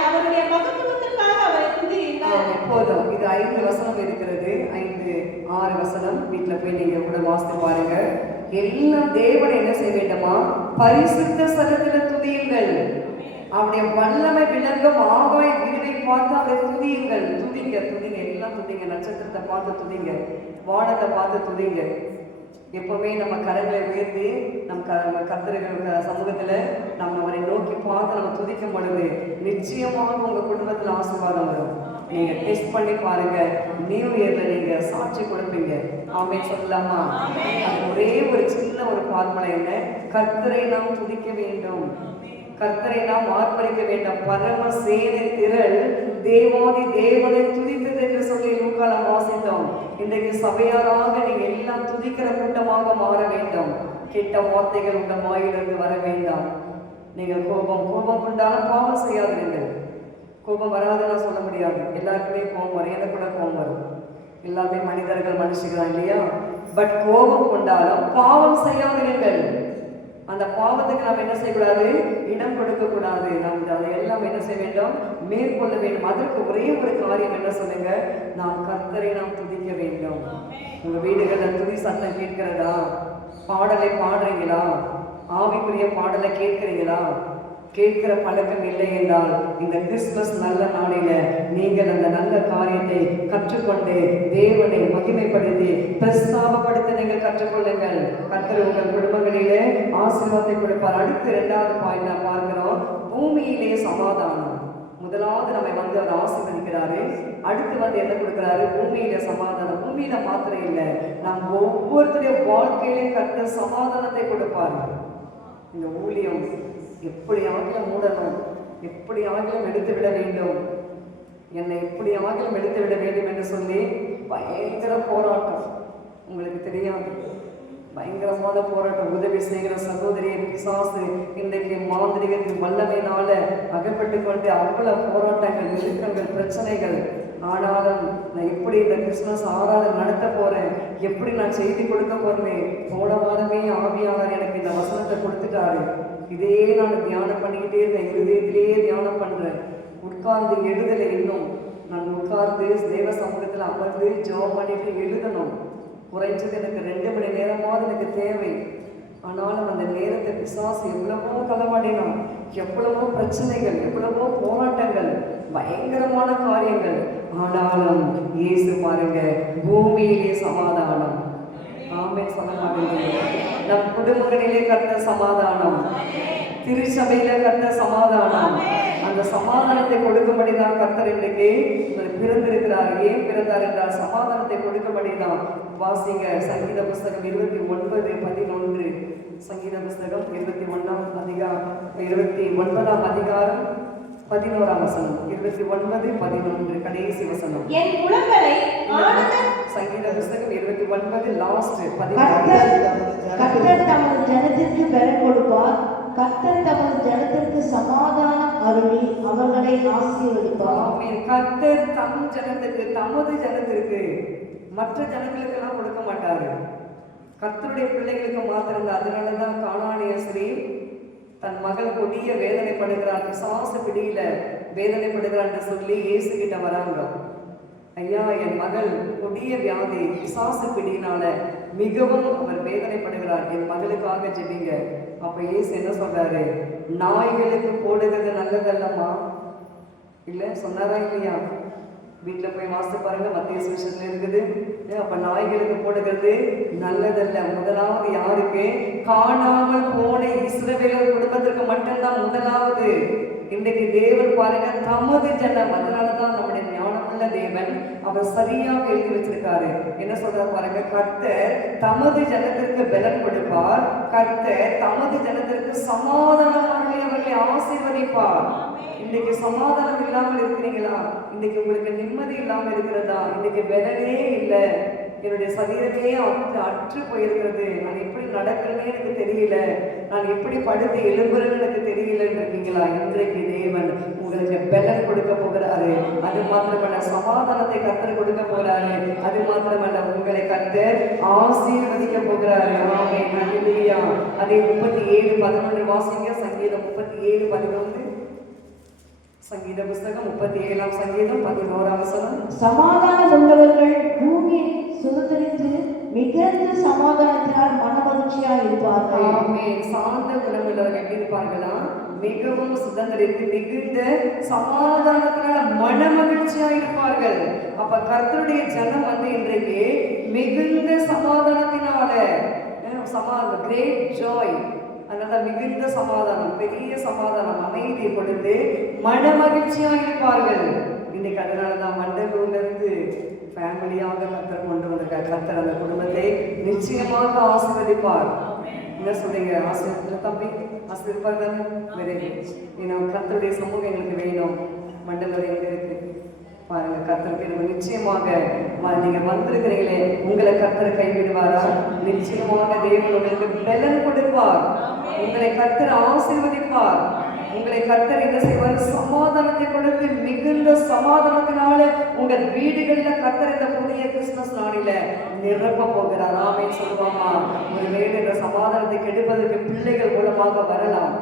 அவருடைய மகத்துவத்திற்காக அவரை துதியுங்கள். எப்போதும் இது 5 வசனம் இருக்கிறது, 5, 6 வசனம் வீட்டுல போய் நீங்க கூட வாசித்து பாருங்க. எல்லாம் தேவனை என்ன செய்ய வேண்டுமா? பரிசுத்த ஸ்தலத்துல துதியுங்கள். அவருடைய வல்லமை விளங்கும் ஆகாய வீடை பார்த்து அவரை துதியுங்கள். துதிங்க, துதிங்க, எல்லாம் துதிங்க. நட்சத்திரத்தை பார்த்து துதிங்க, வானத்தை பார்த்து துதிங்க. எப்பவுமே நம்ம கரங்களை உயர்த்தி நம்ம கர்த்தர்கள் சமூகத்துல நம்ம அவரை நோக்கி பார்த்து நம்ம துதிக்கும் பொழுது நிச்சயமாக உங்க குடும்பத்துல ஆசீர்வாதம் வரும். நீங்க டெஸ்ட் பண்ணி பாருங்க, நியூ இயர்ல நீங்க சாட்சி கொடுப்பீங்க. ஆமென் சொல்லலாமா? அது ஒரே ஒரு சின்ன ஒரு ஃபார்முலா என்ன? கர்த்தரை நாம் துதிக்க வேண்டும், கர்த்தரை நாம் ஆர்ப்பரிக்க வேண்டும். பரம சேனை திரள் தேவாதி தேவனை துதித்தது என்று சொல்லி லூக்கால வாசித்தோம். இன்றைக்கு சபையாராக நீங்க எல்லாம் துதிக்கிற கூட்டமாக மாற வேண்டும். கெட்ட வார்த்தைகள் உங்க வாயிலிருந்து வர வேண்டாம். நீங்க கோபம் கொண்டாலும் பாவம் செய்யாதீர்கள். கோபம் வராதுன்னு சொல்ல முடியாது, எல்லாருக்குமே கோபம் வரும், எனக்கு கூட கோபம் வரும். எல்லாருமே மனிதர்கள், மனுஷிகள் இல்லையா? பட் கோபம் கொண்டாலும் பாவம் செய்யாதீர்கள். அந்த பாவத்துக்கு நாம் என்ன செய்யக்கூடாது? இடம் கொடுக்க கூடாது. நாம் அதை எல்லாம் என்ன செய்ய வேண்டும்? மேற்கொள்ள வேண்டும். அதற்கு ஒரே ஒரு காரியம் என்ன சொல்லுங்க? நாம் கர்த்தரை நாம் துதிக்க வேண்டும். உங்க வீடுகள்ல துதி சத்தம் கேட்கிறதா? பாடலை பாடுறீங்களா? ஆவிக்குரிய பாடலை கேட்கிறீங்களா? கேட்கிற பழக்கம் இல்லை என்றால் இந்த கிறிஸ்துமஸ் நல்ல நாளில நீங்கள் அந்த நல்ல காரியத்தை கற்றுக்கொண்டு தேவனை மகிமைப்படுத்தி பிரஸ்தாபப்படுத்த நீங்கள் கற்றுக்கொள்ளுங்கள். கர்த்தர் உங்கள் குடும்பங்களிலே ஆசீர்வாதத்தை கொடுப்பார். அடுத்து 2வது பாயிண்ட் நான் பார்க்கிறோம், பூமியிலே சமாதானம். முதலாவது நம்ம அவர் ஆசீர்வதிக்கிறாரு, அடுத்து என்ன கொடுக்கிறாரு? பூமியில சமாதானம். பூமியில மாத்திரம் இல்லை, நம்ம ஒவ்வொருத்தருடைய வாழ்க்கையிலையும் கர்த்தர் சமாதானத்தை கொடுப்பாரு. இந்த ஊழியம் எப்படி ஆகிலும் மூடணும், எப்படி ஆகிலும் எடுத்து விட வேண்டும், என்னை எப்படி ஆகிலும் எடுத்து விட வேண்டும் என்று சொல்லி பயங்கர போராட்டம். உங்களுக்கு தெரியாது, பயங்கரமான போராட்டம். உதவி செய்கிற சகோதரியை பிசாசு இன்றைக்கு மாந்திரிகத்தின் வல்லமையினால அகப்பட்டு கொண்டு அவ்வளவு போராட்டங்கள், நெருக்கங்கள், பிரச்சனைகள். ஆனாலும் நான் எப்படி இந்த கிறிஸ்துமஸ் ஆராதனை நடத்த போறேன், எப்படி நான் செய்தி கொடுக்க போறேன். போன வாரமே ஆவியாளர் எனக்கு இந்த வசனத்தை கொடுத்துட்டாரு. இதே நான் தியானம் பண்ணிக்கிட்டே இருந்தேன், இருதயத்திலேயே தியானம் பண்றேன். உட்கார்ந்து எழுதலை, இன்னும் நான் உட்கார்ந்து தேவ சமூகத்தில் அமர்ந்து ஜெபம் பண்ணிட்டு எழுதணும். குறைஞ்சது எனக்கு 2 மணி நேரமாவது எனக்கு தேவை. ஆனாலும் அந்த நேரத்தை பிசாசு எவ்வளவோ களவாடினான், எவ்வளவோ பிரச்சனைகள், எவ்வளவோ போராட்டங்கள், பயங்கரமான காரியங்கள். ஆனாலும் இயேசு பாருங்க, பூமியிலே சமாதானம். ஆமென் சொல்ல மாட்டேங்குது. நம் குடும்பங்களிலே கர்த்தர் சமாதானம், திருச்சபையில கர்த்தர் சமாதானம். அந்த சமாதானத்தை கொடுக்கும்படிதான் கர்த்தர் இன்றைக்கு பிறந்திருக்கிறார். ஏன் பிறந்தார் என்றால் சமாதானத்தை கொடுக்கும்படிதான். வாசிங்க சங்கீத புஸ்தகம் 29:11. சங்கீத புஸ்தகம் 29ஆம் அதிகாரம் 11ஆம் வசனம். 29:11 கடைசி வசனம். என் உலகங்களை சங்கீத புஸ்தகம் 29 லாஸ்ட் 11. கர்த்தர் தமது ஜனத்திற்கு பெறக் கொடுப்பார், கர்த்தர் தமது ஜனத்திற்கு சமாதானம் அருளி அவர்களை ஆசீர்வதிப்பார். ஆமென். கர்த்தர் தம் ஜனத்துக்கு, தமது ஜனத்திற்கு, மற்ற ஜனங்களுக்கு எல்லாம் கொடுக்க மாட்டாரு, கர்த்தருடைய பிள்ளைகளுக்கு மாத்திரம். அதனாலதான் கானானிய ஸ்திரீ தன் மகள் கொடிய வேதனைப்படுகிறார், பிசாசு பிடியில வேதனைப்படுகிறார் என்று சொல்லி இயேசு கிட்ட வராங்க. ஐயா, என் மகள் கொடிய வியாதி, பிசாசு பிடியினால மிகவும் அவர் வேதனைப்படுகிறார், என் மகளுக்காக ஜெபிங்க. அப்ப இயேசு என்ன சொல்றாரு? நாய்களுக்கு போடுகிறது நல்லதல்லம்மா, இல்ல சொன்னாரா இல்லையா? வீட்டுல போய் வாசித்து பாருங்க, மத்திய சுவிசேஷத்துல இருக்குது. அப்ப நாய்களுக்கு போடுகிறது நல்லதல்ல. முதலாவது யாருக்கு? காணாமல் போன இஸ்ரவேலர் குடும்பத்திற்கு மட்டும்தான் முதலாவது. இன்றைக்கு தேவன் பாருங்க, தமது ஜனம். அதனாலதான் நம்முடைய ஞானமுள்ள தேவன் அவர் சரியாக எழுதி வச்சிருக்காரு. என்ன சொல்ற பாருங்க, கர்த்தர் தமது ஜனத்திற்கு பலன் கொடுப்பார், கர்த்தர் தமது ஜனத்திற்கு சமாதானமாக அவர்களை ஆசீர்வதிப்பார். இன்னைக்கு சமாதானம் இல்லாமல் இருக்கிறீங்களா? இன்னைக்கு உங்களுக்கு நிம்மதி இல்லாமல் இருக்கிறதா? இன்னைக்கு பலனே இல்லை, என்னுடைய சரீரமே அற்று போயிருக்கிறது, நான் எப்படி நடக்கிறேன்னு எனக்கு தெரியல, நான் எப்படி படுத்து எழும்புறேன்னு எனக்கு தெரியலன்னு இருக்கீங்களா? இன்றைக்கு தேவன் உங்களுக்கு பலன் கொடுக்க போகிறாரு. அது மாத்திரமல்ல, சமாதானத்தை கர்த்தர் கொடுக்க போறாரு. அது மாத்திரமல்ல, உங்களை கர்த்தர் ஆசீர்வதிக்க போகிறாரு. ஆமென், ஹல்லேலூயா. அதே 37:11 வாசிங்க. சங்கீதம் 37:11. சங்கீத புஸ்தகம் 37ஆம் சங்கீதம் 11ஆம் வசனம். சமாதானம் உள்ளவர்கள் பூமியை சுதந்திரித்து மிகுந்த சமாதானத்தினால் மனமகிழ்ச்சியாக இருப்பார்கள். ஆமென். சாந்த குணமுள்ளவர்கள் எப்படி இருப்பார்களா? மிகவும் சுதந்திரித்து மிகுந்த சமாதானத்தினால மனமகிழ்ச்சியா இருப்பார்கள். அப்ப கர்த்தருடைய ஜனம் இன்றைக்கு மிகுந்த சமாதானத்தினால கிரேட் ஜாய், அதனால மிகுந்த சமாதானம், பெரிய சமாதானம், அமைதியை கொடுத்து மனமகிழ்ச்சியா இருப்பார்கள். இன்னைக்கு அதனாலதான் மண்டபம்ல இருந்து ஃபேமிலியாக கர்த்தர் கொண்டு வந்திருக்கார். கர்த்தர் அந்த குடும்பத்தை நிச்சயமாக ஆசீர்வதிப்பார். என்ன சொல்றீங்க? ஆசீர்வதிக்கிற தம்பி ஆசீர்வார் தானே? Very good. கர்த்தருடைய சமூகம் எங்களுக்கு வேணும். மண்டலம் எங்க இருக்கு பாருங்க. கர்த்தருக்கு நம்ம நிச்சயமாக நீங்க வந்திருக்கிறீங்களே, உங்களை கர்த்தர் கைவிடுவாரா? நிச்சயமாக தேவன் உங்களுக்கு பலன் கொடுப்பார். உங்களை கர்த்தர் ஆசீர்வதிப்பார். உங்களை கர்த்தர் என்ன செய்வார்? சமாதானத்தை கொடுத்து மிகுந்த சமாதானத்தினால உங்கள் வீடுகளில் கர்த்தர் இந்த புதிய கிறிஸ்துமஸ் நாளில நிரப்ப போகிறார். ஆமென் சொல்லுவாமா? ஒருவேளை இந்த சமாதானத்தை கெடுப்பதற்கு பிள்ளைகள் மூலமாக வரலாம்,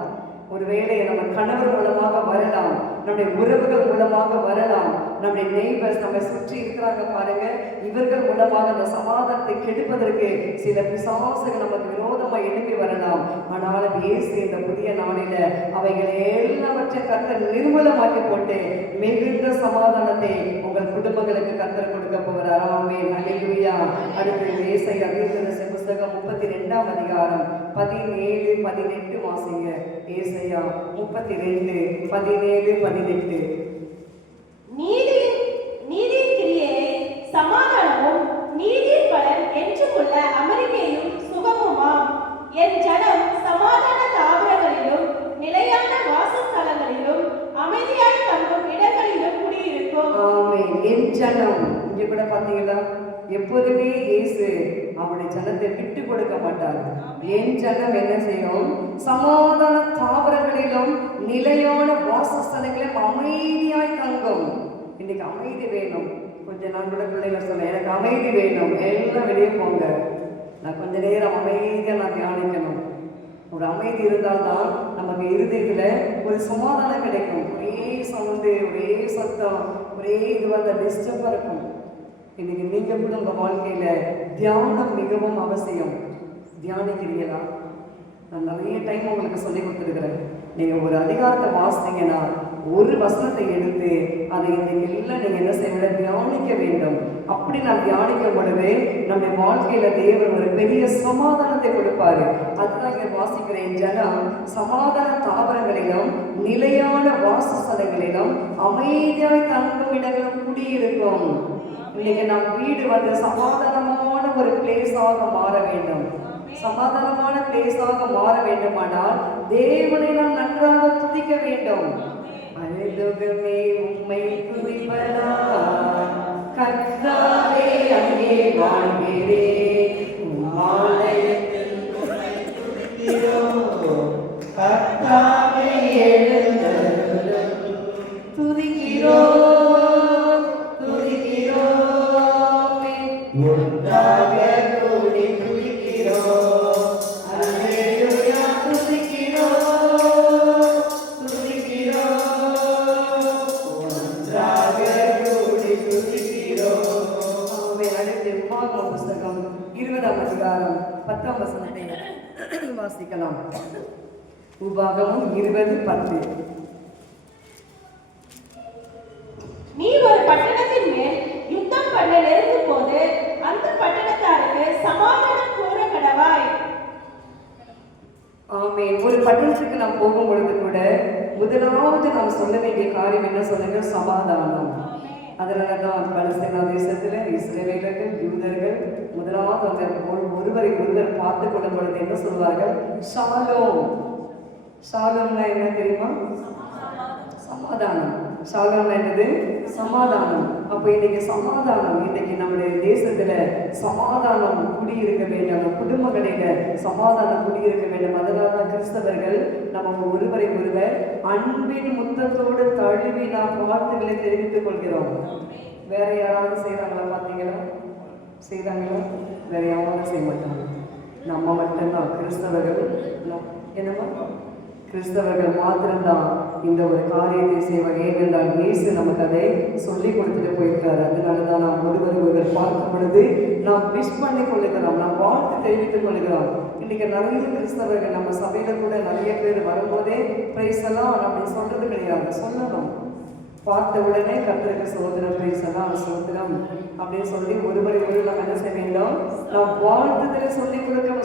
ஒருவேளை நம்ம கணவர் மூலமாக வரலாம், நம்முடைய உறவுகள் மூலமாக வரலாம், நம்முடைய நெய்பர்ஸ் நம்ம சுற்றி இருக்கிறாங்க பாருங்க, இவர்கள் மூலமாக அந்த சமாதானத்தை கெடுப்பதற்கு சில பிசாசுகள் நமக்கு விரோதமா எழுப்பி வரலாம். ஆனாலும் இயேசு இந்த புதிய நாளில அவைகளை எல்லாவற்றையும் கர்த்தர் நிர்மூலமாக்கி போட்டு மிகுந்த சமாதானத்தை உங்கள் குடும்பங்களுக்கு கர்த்தர் கொடுக்க போகிறார். ஆமென். ஹல்லேலூயா. அடுத்து ஏசாயா தீர்க்கதரிசி புஸ்தகம் 32ஆம் அதிகாரம் 17-18 வாசிங்க. ஏசாயா 32:17-18. நீதியின் கிரியை சமாதானமும் நீதியின் பலன் என்றுமுள்ள அமெரிக்கையும் சுகமுமாம். என் ஜனம் சமாதான தாவரங்களிலும் நிலையான வாசஸ்தலங்களிலும் அமைதியாய் தங்கும் இடங்களிலும் குடியிருக்கும். ஆமென். என் ஜனம், இங்க கூட பாத்தீங்களா, எப்போதுமே இயேசு அவருடைய ஜனத்தை விட்டு கொடுக்க மாட்டார். என் ஜனம் என்ன செய்யும்? சமாதான தாவரங்களிலும் நிலையான வாசஸ்தலங்களிலும் அமைதியாய் தங்கும். இன்னைக்கு அமைதி வேணும். கொஞ்ச நாள் கூட பிள்ளைகள் சொல்ல, எனக்கு அமைதி வேணும், எல்லாம் வெளியே போங்க, நான் கொஞ்ச நேரம் அமைதியா நான் தியானிக்கணும். ஒரு அமைதி இருந்தால்தான் நமக்கு இருதயத்துல ஒரு சமாதானம் கிடைக்கும். ஒரே சவுண்டு, ஒரே சத்தம், ஒரே இது டிஸ்டர்பா இருக்கும். இன்னைக்கு நீங்க கூட உங்க வாழ்க்கையில தியானம் மிகவும் அவசியம். தியானிக்கிறீங்களா? நான் நிறைய டைம் உங்களுக்கு சொல்லி கொடுத்துருக்கிறேன். நீங்க ஒரு அதிகாரத்தை வாசித்தீங்கன்னா ஒரு வசனத்தை எடுத்து அதை இன்னைக்கு எல்லாம் நீங்க என்ன செய்ய தியானிக்க வேண்டும். அப்படி நான் தியானிக்கும் பொழுது நம்முடைய வாழ்க்கையில தேவன் ஒரு பெரிய சமாதானத்தை கொடுப்பாரு. அதுதான் இங்க வாசிக்கிறேன். ஜனம் சமாதான தாவரங்களிலும் நிலையான வாசஸ்தலங்களிலும் அமைதியாய் தங்கும் இடங்களும் குடியிருக்கும். இன்னைக்கு நம் வீடு சமாதானமான ஒரு பிளேஸாக மாற வேண்டும். சமாதானமான பிளேஸாக மாற வேண்டுமானால் தேவனை நாம் நன்றாக துதிக்க வேண்டும். அலுகமே உம்மை துதிப்பதா கர்த்தாவே அங்கே வாழ்கிறேன், ஆலயத்தில் உம்மை துதிக்கிறோம், கர்த்தாவே எழுந்தருளும், துதிக்கிறோம் துதிக்கிறோம், ஒன்றாக கூடி துதிக்கிறோம், அல்லேலூயா துதிக்கிறோம் துதிக்கிறோம், ஒன்றாக கூடி துதிக்கிறோம். அடுத்து உபாகம புஸ்தகம் 20ஆம் அதிகாரம் 10ஆம் வசனத்தை வாசிக்கலாம். உபாகமம் 20:10. நீ ஒரு பட்டணத்தின் மேல் யுத்தம் பண்ண நெருங்கும் போது அந்த பட்டணத்தாருக்கு சமாதானம் கூற கடவாய். ஆமென். ஒரு பட்டணத்துக்கு நாம் போகும் பொழுது கூட முதலாவது நாம் சொல்ல வேண்டிய காரியம் என்ன சொல்லுங்க? சமாதானம். அதனாலதான் பலஸ்தீனா தேசத்துல இஸ்ரவேலர்கள் யூதர்கள் முதலாவது அந்த ஒருவரை ஒருவர் பார்த்து கொள்ளும் பொழுது என்ன சொல்வார்கள்? ஷாலோம். ஷாலோம்னா என்ன தெரியுமா? சமாதானம். ஷாலோம்னா என்னது? சமாதானம். அப்ப இன்னைக்கு சமாதானம், இன்னைக்கு நம்முடைய தேசத்துல சமாதானம் குடியிருக்க வேண்டும், குடும்பங்களில சமாதானம் குடியிருக்க வேண்டும். அதனால்தான் கிறிஸ்தவர்கள் நம்ம ஒருவரை ஒருவர் அன்பின் முத்தத்தோடு தழுவி நாம் வாழ்த்துக்களை தெரிவித்துக் கொள்கிறோம். வேற யாராவது செய்யறாங்களா? பார்த்தீங்களா? செய்யறாங்களா? வேற யாராவது செய்ய மாட்டாங்க. நம்ம மட்டும்தான் கிறிஸ்தவர்கள். என்னமா? கிறிஸ்தவர்கள் மாத்திரம்தான் இந்த ஒரு காரியத்தை செய்வாங்க. ஏனென்றால் இயேசு நமக்கு அதை சொல்லி கொடுத்துட்டு போயிருக்காரு. அதனால தான் நாம் ஒருவர் பார்க்கும் பொழுது நாம் விஷ் பண்ணி கொள்ளுகிறோம், நாம் வாழ்த்து தெரிவித்துக் கொள்ளுகிறோம். இன்னைக்கு நிறைய கிறிஸ்தவர்கள் நம்ம சபையில கூட நிறைய பேர் வரும்போதே பிரைஸ் எல்லாம் அப்படின்னு சொல்றது கிடையாது. சொல்லணும், பார்த்த உடனே கர்த்தருக்கு சோதரம், பிரைஸ் எல்லாம் சோதரம் அப்படின்னு சொல்லி ஒருவர் நாம் என்ன செய்ய வேண்டும், நாம் வாழ்த்துதலை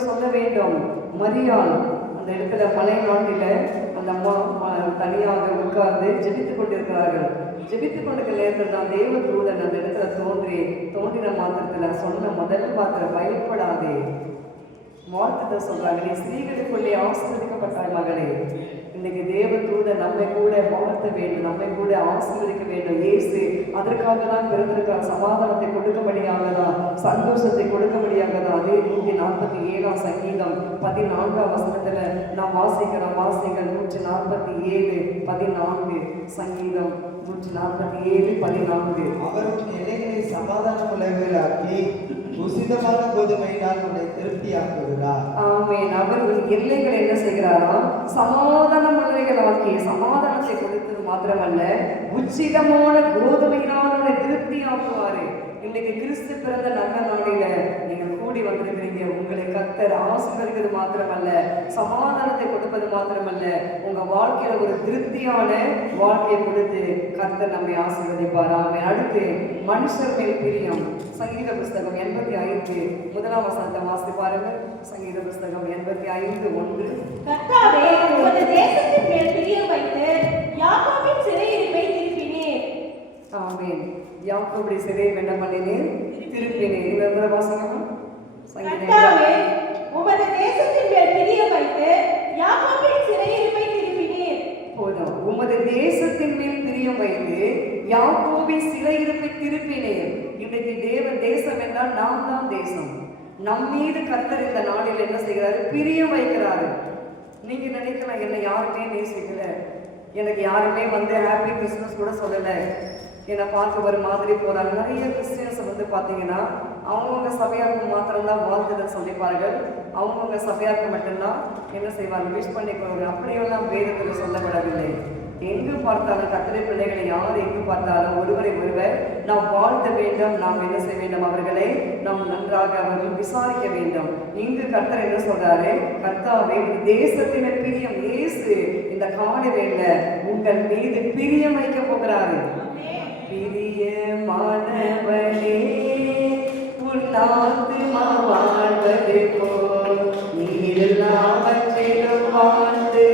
சொல்ல வேண்டும். மரியாள் அந்த இடத்துல மலை நாட்டில அந்த அம்மா தனியாக உட்கார்ந்து ஜெபித்துக் கொண்டிருக்கிறார்கள். ஜெபித்துக் கொண்டிருக்கிற நேரத்தில் தான் தேவ தூதன் அந்த இடத்துல தோன்றின மாத்திரத்துல சொன்ன முதல் பாத்திரம், பயப்படாதே, வாழ்த்துத சொல்றாங்க, நீ ஸ்திரீகளுக்குள்ளே ஆசீர்வதிக்கப்பட்டாய் மகளே. இன்னைக்கு தேவ தூதன் நம்மை கூட வாழ்த்த வேண்டும், நம்மை கூட ஆசீர்வதிக்க வேண்டும். இயேசு அதற்காக தான் பிறந்திருக்கிறார், சமாதானத்தை கொடுக்கும்படியாக தான், சந்தோஷத்தை கொடுக்கும்படியாக தான். அதே 147 சங்கீதம் 14 வசனத்துல நாம் வாசிக்கிறோம். வாசிங்கள் 147:14 சங்கீதம் 147:14. அவர் உன் எல்லைகளை சமாதானம் உள்ளவர்களாக்கி உசிதமான கோதுமையினால் உன்னை திருப்தியாக்குகிறார். ஆமென். அவர் உன் எல்லைகளை என்ன செய்கிறாரா, சமாதானம் உள்ளவைகளாக்கி, சமாதானத்தை கொடுத்தது மாத்திரமல்ல, உச்சிதமான கோதுமையினால் உன்னை திருப்தியாக்குவாரு. இன்னைக்கு கிறிஸ்து பிறந்த நல்ல நாளில நீங்கள் கூடி வந்திருக்கிறீங்க. உங்களை கர்த்தர் ஆசீர்வதிப்பது மாத்திரமல்ல, சமாதானத்தை கொடுப்பது மாத்திரமல்ல, உங்க வாழ்க்கையில ஒரு திருப்தியான வாழ்க்கையை கொடுத்து கர்த்தர் நம்மை ஆசீர்வதிப்பார். ஆமென். அடுத்து மனுஷர் மேல் பிரியம். சங்கீத புஸ்தகம் 85 முதலாம் வசனத்தை வாசித்து பாருங்கள். சங்கீத புஸ்தகம் 85:1. கர்த்தாவே, உமது தேசத்தின் மேல் பிரியம் வைத்து யாக்கோபின் சிறையிருப்பை திருப்பினீர். ஆமென். யாக்கோபுடைய சிறையை என்ன பண்ணினேன், திருப்பினேன். இந்த வாசகமா கர்த்தாவே, உமது தேசத்தின் மேல் பிரியம் வைத்து யாக்கோபின் சிறையிருப்பை திருப்பினீர். போதும். உமது தேசத்தின் மேல் பிரியம் வைத்து யாக்கோபின் சிறையிருப்பை திருப்பினேன். இன்னைக்கு தேசம் என்றால் நாம் தான் தேசம். நம் மீது கர்த்தர் இந்த நாளில் என்ன செய்கிறாரு, பிரியம் வைக்கிறாரு. நீங்க நினைக்கலாம், என்னை யாருமே நேசிக்கல, எனக்கு யாருமே ஹாப்பி கிறிஸ்மஸ் கூட சொல்லலை, என்னை பார்க்க ஒரு மாதிரி போறாங்க. நிறைய கிறிஸ்டியன்ஸ் பார்த்தீங்கன்னா அவங்கவுங்க சபையாருக்கு மாத்திரம்தான் வாழ்த்துதல் சொல்லிப்பார்கள். அவங்கவுங்க சபையாருக்கு மட்டும்தான் என்ன செய்வாங்க, விஷ் பண்ணிக்கொள்வாங்க. அப்படியெல்லாம் வேதத்தில் சொல்லப்படவில்லை. எங்கு பார்த்தாலும் கர்த்தருடைய பிள்ளைகளை யார் எங்கு பார்த்தாலும் ஒருவரை ஒருவர் நாம் வாழ்த்த வேண்டும். நாம் என்ன செய்ய வேண்டும், அவர்களை நாம் நன்றாக அவர்கள் விசாரிக்க வேண்டும். இங்கு கர்த்தர் என்ன சொல்றாரு, கர்த்தாவே தேசத்தின பிரியம். இயேசு இந்த காலவேளை உங்கள் மீது பிரியம் வைக்க போகிறாரு. பிரியமானவனே உன் ஆத்துமா வாழ்வது போல் நீ எல்லாவற்றிலும் வாழ்ந்து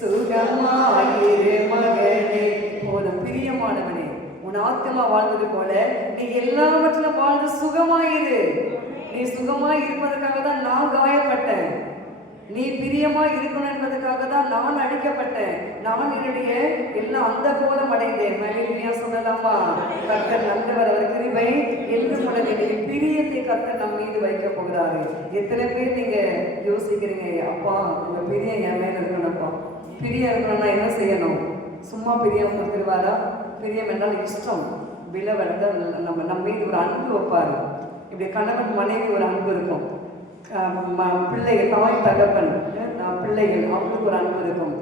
சுகமாயிரு மகனே. போதும். பிரியமானவனே, உன் ஆத்துமா வாழ்வது போல நீ எல்லாவற்றிலும் வாழ்ந்து சுகமாயிரு. நீ சுகமாய் இருப்பதற்காக தான் நான் காயப்பட்டேன். நீ பிரியமா இருக்கணும் என்பதற்காக தான் நான் அடிக்கப்பட்டேன். நான் என்னுடைய எல்லாம் அந்த கோலம் அடைந்தேன். ஹல்லேலூயா சொல்லலாமா? கர்த்தர் நல்லவர், அவர் கிருபை என்றும் உள்ளது. பிரியத்தை கர்த்தர் நம் மீது வைக்க போகிறாரு. எத்தனை பேர் நீங்க யோசிக்கிறீங்க, அப்பா உங்க பிரியம் என் மேல இருக்கணும்ப்பா, பிரியம் இருக்கணும்னா என்ன செய்யணும்? சும்மா பிரியம் கொடுத்துருவாரா? பிரியம் என்றால் இஷ்டம், விலவெடுத்த நம்ம மீது ஒரு அன்பு வைப்பாரு. இப்படி கணவன் மனைவி ஒரு அன்பு இருக்கும், பிள்ளைகள் தாய் தகப்பன் பிள்ளைகள் அவங்களுக்கு ஒரு அன்பு இருக்கும்.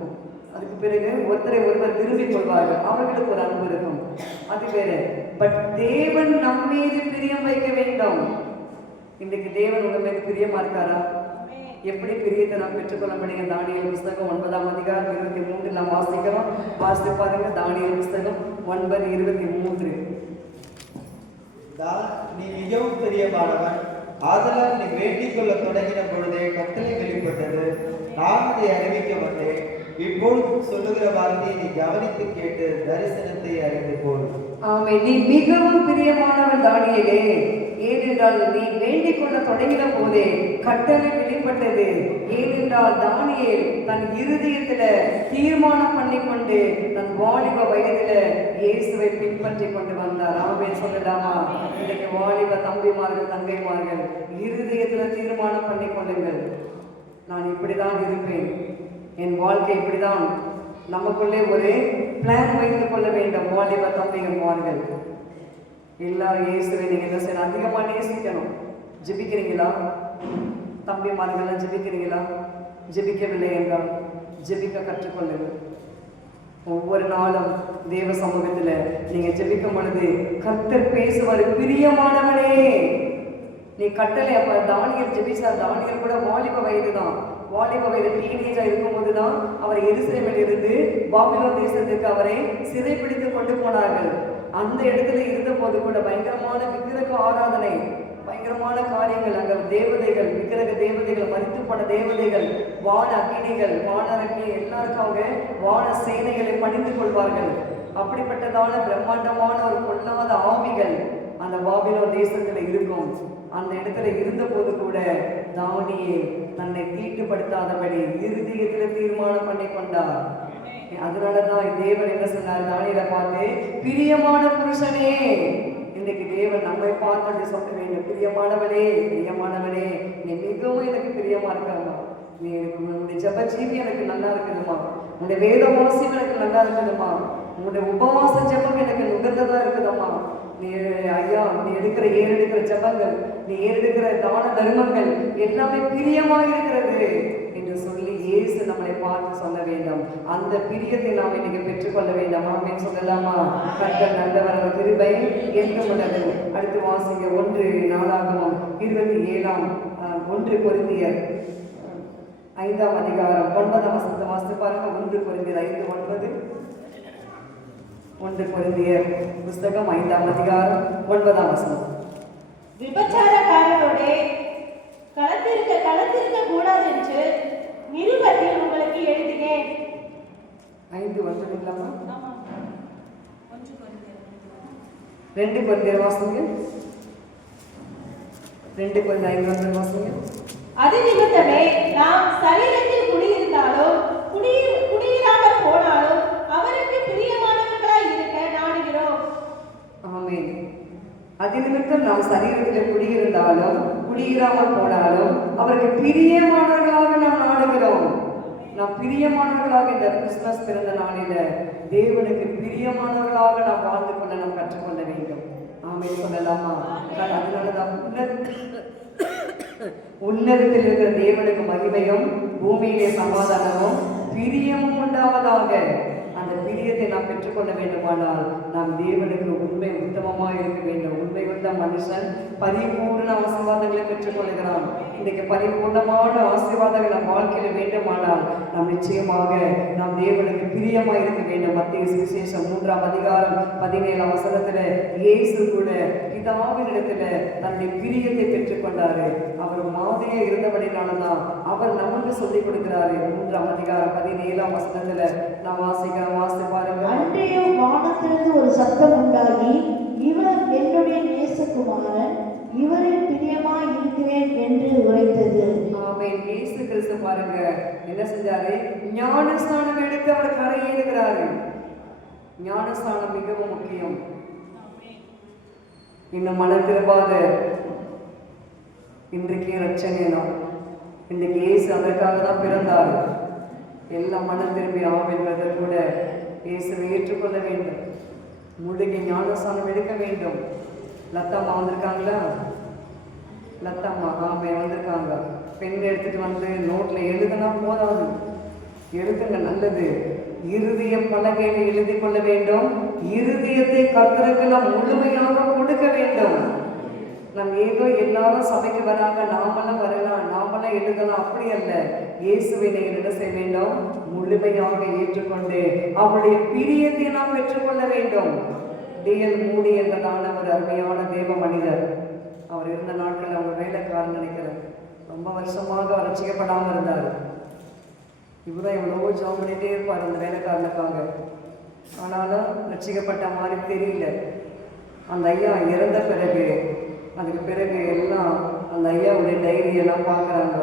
அதுக்கு பிறகு ஒருத்தரை ஒருவர் விரும்பிக் கொள்வார்கள், அவர்களுக்கு ஒரு அன்பு இருக்கும். அது வேறு. பட் தேவன் நம் மீது பிரியம் வைக்க வேண்டும். இன்றைக்கு தேவன் உங்க மீது பிரியமா இருக்காரா? எப்படி பிரியத்தை நாம் பெற்றுக்கொள்ள முடியும்? தானியேல் புஸ்தகம் 9ஆம் அதிகாரம் 23 நாம் வாசிக்கிறோம். வாசித்து பாருங்க. தானியேல் புஸ்தகம் 9:23. நீ மிகவும் பிரியமானவன், ஆதலால் நீ வேண்டிக் கொள்ள தொடங்கின பொழுதே கட்டளை வெளிப்பட்டது, நான் அதை அறிவிக்க மாட்டேன். இப்பொழுது சொல்லுகிற வார்த்தையை நீ கவனித்து கேட்டு தரிசனத்தை அறிந்து கொள். ஆமென். நீ மிகவும் பிரியமானவன் தானியேலே, ஏனென்றால் நீ வேண்டிக் கொள்ள தொடங்கின போதே கட்டளை வெளிப்பட்டது. ஏனென்றால் தானியேல் தன் இருதயத்துல தீர்மானம் பண்ணிக்கொண்டு தன் வாலிப வயதுல இயேசுவை பின்பற்றி கொண்டு வந்தார். ஆமென் சொல்லலாமா? இன்றைக்கு வாலிப தம்பிமார்கள் தங்கைமார்கள் இருதயத்துல தீர்மானம் பண்ணி கொள்ளுங்கள், நான் இப்படிதான் இருப்பேன், என் வாழ்க்கை இப்படிதான். நமக்குள்ளே ஒரு பிளான் வைத்துக் கொள்ள வேண்டும். வாலிப தம்பிமார்கள் எல்லாரும் இயேசுவை நீங்க என்ன செய்யணும், அதிகமா நேசிக்கணும். ஜெபிக்கிறீங்களா? தம்பிமார்கள்லாம் ஜெபிக்கிறீங்களா? ஜெபிக்கவில்லை என்றால் ஜெபிக்க கற்றுக்கொள்ளுங்கள். ஒவ்வொரு நாளும் தேவ சமூகத்துல நீங்க ஜெபிக்கும் பொழுது கர்த்தர் பேசுவார், பிரியமானவனே நீ கட்டளை. அப்ப தானியல் ஜெபிச்சார். தானியல் கூட வாலிப வயது தான், வாலிப வயது டீனேஜா இருக்கும்போது தான் அவர் எருசலேமில் இருந்து பாபிலோன் தேசத்துக்கு அவரை சிறைப்பிடித்து கொண்டு போனார்கள். அந்த இடத்துல இருந்த போது கூட பயங்கரமான விக்கிரக ஆராதனை, பயங்கரமான காரியங்கள், அங்க தேவதைகள், விக்கிரக தேவதைகள், மரித்து போன தேவதைகள், வான அக்கினிகள், வானரக்கி எல்லாருக்காக வான சேனைகளை பணிந்து கொள்வார்கள். அப்படிப்பட்டதான பிரம்மாண்டமான ஒரு பொல்லாத ஆவிகள் அந்த பாபிலோன் தேசத்துல இருக்கும். அந்த இடத்துல இருந்த போது கூட தானியேல் தன்னை தீட்டுப்படுத்தாதபடி இருதயத்துல தீர்மானம் பண்ணி கொண்டார். அதனாலதான் தேவன் என்ன சொன்னார், தானியேலை பார்த்து, பிரியமான புருஷனே. இன்னைக்கு தேவன் நம்மை பார்த்து சொல்ல வேண்டும், பிரியமானவனே, பிரியமானவனே, நீ மிகவும் எனக்கு பிரியமா இருக்காமா, நீ உன்னுடைய ஜப ஜீவி எனக்கு நல்லா இருக்குதுமா, உன்னுடைய வேத வாசியம் எனக்கு நல்லா இருக்குதுமா, உன்னுடைய உபவாச ஜபம் எனக்கு உகந்ததா இருக்குதம்மா, நீ ஐயா நீ ஏறெடுக்கிற ஜபங்கள், நீ ஏறெடுக்கிற தான தர்மங்கள் எல்லாமே பிரியமாக இருக்கிறது என்று சொல்லி இயேசு நம்மளை பார்த்து சொல்ல வேண்டும். அந்த பிரியத்தை நாம் இன்னைக்கு பெற்றுக்கொள்ள வேண்டாம். அப்படின்னு சொல்லலாமா? கர்த்தர் நல்லவர், அவர் கிருபை என்றும் உள்ளது. அடுத்து வாசிங்க 1 27 1 கொரிந்தியர் 5ஆம் அதிகாரம் 9ஆம் வசனத்தை வாசித்து பாருங்க. 1 கொரிந்தியர் 5:9. 1 கொரிந்தியர் புஸ்தகம் 5ஆம் அதிகாரம் 9ஆம் வசனம். விபச்சாரக்காரனோட கலத்திருக்க கூடாது என்று நிருபத்தில் உங்களுக்கு எழுதினேன். 5:9 இல்லாமா? ஆமா. 2 கொரிந்தியர் வாசிங்க. 2 கொரிந்தியர் 5:9 வாசிங்க. அது நிமித்தமே நாம் சரீரத்தில் குடியிருந்தாலும் குடியிராமல் போனாலும் அவருக்கு பிரியமானவர்களாய் இருக்க நாடுகிறோம். ஆமென். அது நிமித்தம் நாம் சரீரத்தில் குடியிருந்தாலும் குடியிராமல் போனாலும் அவருக்கு பிரியமானவர்களாக நாம் நாடுகிறோம். நாம் பிரியமானவர்களாக இந்த கிறிஸ்துமஸ் பிறந்த நாளில தேவனுக்கு பிரியமானவர்களாக நாம் வாழ்ந்து கொள்ள நாம் கற்றுக்கொள்ள வேண்டும். ஆமென் சொல்லலாமா? அதனாலதான் உன்னதத்தில் இருக்கிற தேவனுக்கு மகிமையும் பூமியிலே சமாதானமும் பிரியமும் உண்டாவதாக. அந்த பிரியத்தை நாம் பெற்றுக்கொள்ள வேண்டுமானால் நாம் தேவனுக்கு உண்மை உத்தமமாக இருக்க வேண்டும். உண்மை உள்ள மனுஷன் பரிபூர்ண ஆசீர்வாதங்களை பெற்றுக்கொள்கிறான். இன்றைக்கு பரிபூர்ணமான ஆசீர்வாதங்கள் நம் வாழ்க்கையில் வேண்டுமானால் நாம் நிச்சயமாக நாம் தேவனுக்கு பிரியமாக இருக்க வேண்டும். மத்திய சுவிசேஷம் 3ஆம் அதிகாரம் 17ஆம் வசனத்துல இயேசு கூட பிதாவினிடத்துல தன்னுடைய பிரியத்தை பெற்றுக்கொண்டாரு. அவர் மாதிரியா இருந்தபடினாலதான் அவர் நமக்கு சொல்லிக் கொடுக்கிறாரு. 3ஆம் அதிகாரம் 17ஆம் வசனத்துல நாம் வாசிக்க பாருங்க. அன்றையும் வானத்திலிருந்து ஒரு சத்தம் உண்டாகி, இவர் என்னுடைய நேசகுமாரன், இவரில் பிரியமாய் இருக்கிறேன் என்று உரைத்தது. ஆமென். இயேசு கிறிஸ்து பாருங்க என்ன செஞ்சாரு, ஞானஸ்நானம் எடுத்து அவர் கரையேறுகிறாரு. ஞானஸ்நானம் மிகவும் முக்கியம். இன்னும் மனம் திரும்பாத இன்றைக்கு ரட்சணை தான். இன்றைக்கு இயேசு அதற்காக தான் பிறந்தார். எல்லாம் மனம் திரும்பி ஆமென்றதை கூட இயேசுவை ஏற்றுக்கொள்ள வேண்டும். முழுகி ஞானஸ்நானம் எடுக்க வேண்டும். லத்தாம்மா வந்திருக்காங்களா? லத்தாம்மா ஆமே வந்திருக்காங்க. பெண் எடுத்துட்டு வந்து நோட்ல எழுதுனா போதாது, எழுதுங்க நல்லது. இருதய பலகையில எழுதி கொள்ள வேண்டும். இருதயத்தை கர்த்தருக்கு நாம் முழுமையாக கொடுக்க வேண்டும். நாம் ஏதோ எல்லாரும் சபைக்கு வராங்க, நாமெல்லாம் வரலாம், நாமெல்லாம் எழுதலாம், அப்படி அல்ல. இயேசுவினை என்ன செய்ய வேண்டும்? முழுமையாக ஏற்றுக்கொண்டு அவருடைய பிரியத்தை நாம் பெற்றுக்கொள்ள வேண்டும். டிஎல் மூடி என்றதான ஒரு அருமையான தேவ மனிதர். அவர் இருந்த நாட்கள் அவங்க வேலைக்காரன் நினைக்கிறார். ரொம்ப வருஷமாக அவர் ரட்சிக்கப்படாமல் இருந்தார். இவரும் எவ்வளவோ ஜாம் பண்ணிட்டே இருப்பார் அந்த வேலைக்காரனுக்காக. ஆனாலும் ரட்சிக்கப்பட்ட மாதிரி தெரியல. அந்த ஐயா இறந்த பிறகு அதுக்கு பிறகு எல்லாம் அந்த ஐயாவுடைய டைரியெல்லாம் பார்க்குறாங்க.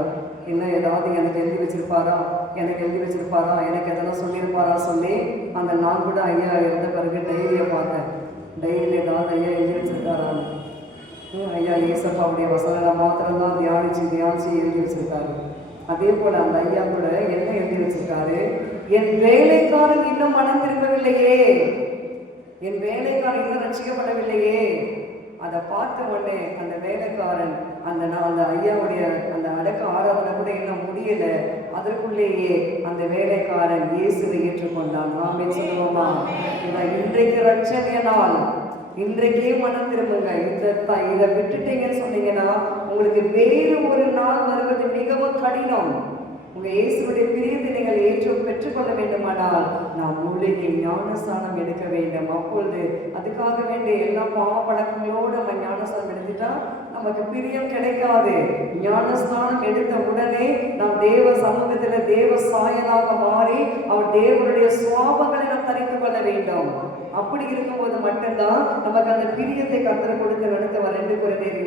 இன்னும் ஏதாவது எனக்கு எழுதி வச்சிருப்பாரா, எனக்கு எதனா சொல்லியிருப்பாரா சொல்லி அந்த நான் கூட ஐயா இறந்த பிறகு டைரியை பார்த்தேன். டைரியில் ஏதாவது ஐயா எழுதி வச்சிருக்காரான்னு. ஐயா ஏசப்பாவுடைய வசனங்களை மாத்திரம்தான் தியானிச்சு எழுதி வச்சிருக்காரு. அதே போல் அந்த ஐயா கூட என்ன எழுதி வச்சிருக்காரு, என் வேலைக்காரன் இன்னும் மனம் திரும்பவில்லையே, என் வேலைக்காரன் இன்னும் ரட்சிக்கப்படவில்லையே. அதை பார்த்த உடனே அந்த வேலைக்காரன் அந்த ஐயாவுடைய அந்த அடக்க ஆராதனை கூட இன்னும் முடியல. அதற்குள்ளேயே அந்த வேலைக்காரன் இயேசுவை ஏற்றுக்கொண்டான். ஆமென் சொல்லுவோமா? இன்றைக்கு ரட்சணிய நாள். இன்றைக்கே மனம் திரும்புங்க. இதை விட்டுட்டீங்கன்னு சொன்னீங்கன்னா உங்களுக்கு வேறு ஒரு நாள் வருவது மிகவும் கடினம். உங்க இயேசுடைய பிரியத்தை நீங்கள் பெற்றுக்கொள்ள வேண்டுமானால் நாம் மூலிகை ஞானஸ்தானம் எடுக்க வேண்டும். அப்பொழுது அதுக்காக வேண்டிய எல்லா பாவ பழக்கங்களோடு நம்ம ஞானஸ்தானம் எடுத்துட்டா நமக்கு பிரியம் கிடைக்காது. ஞானஸ்தானம் எடுத்த உடனே நாம் தேவ சமூகத்துல தேவ சாயலாக மாறி அவர் தேவனுடைய சுவாபங்களை நாம் தரித்து கொள்ள வேண்டும். அப்படி இருக்கும்போது மட்டும்தான் நமக்கு அந்த பிரியத்தை கர்த்தர் கொடுத்து நடத்துவார். 2 கொரிந்தியர்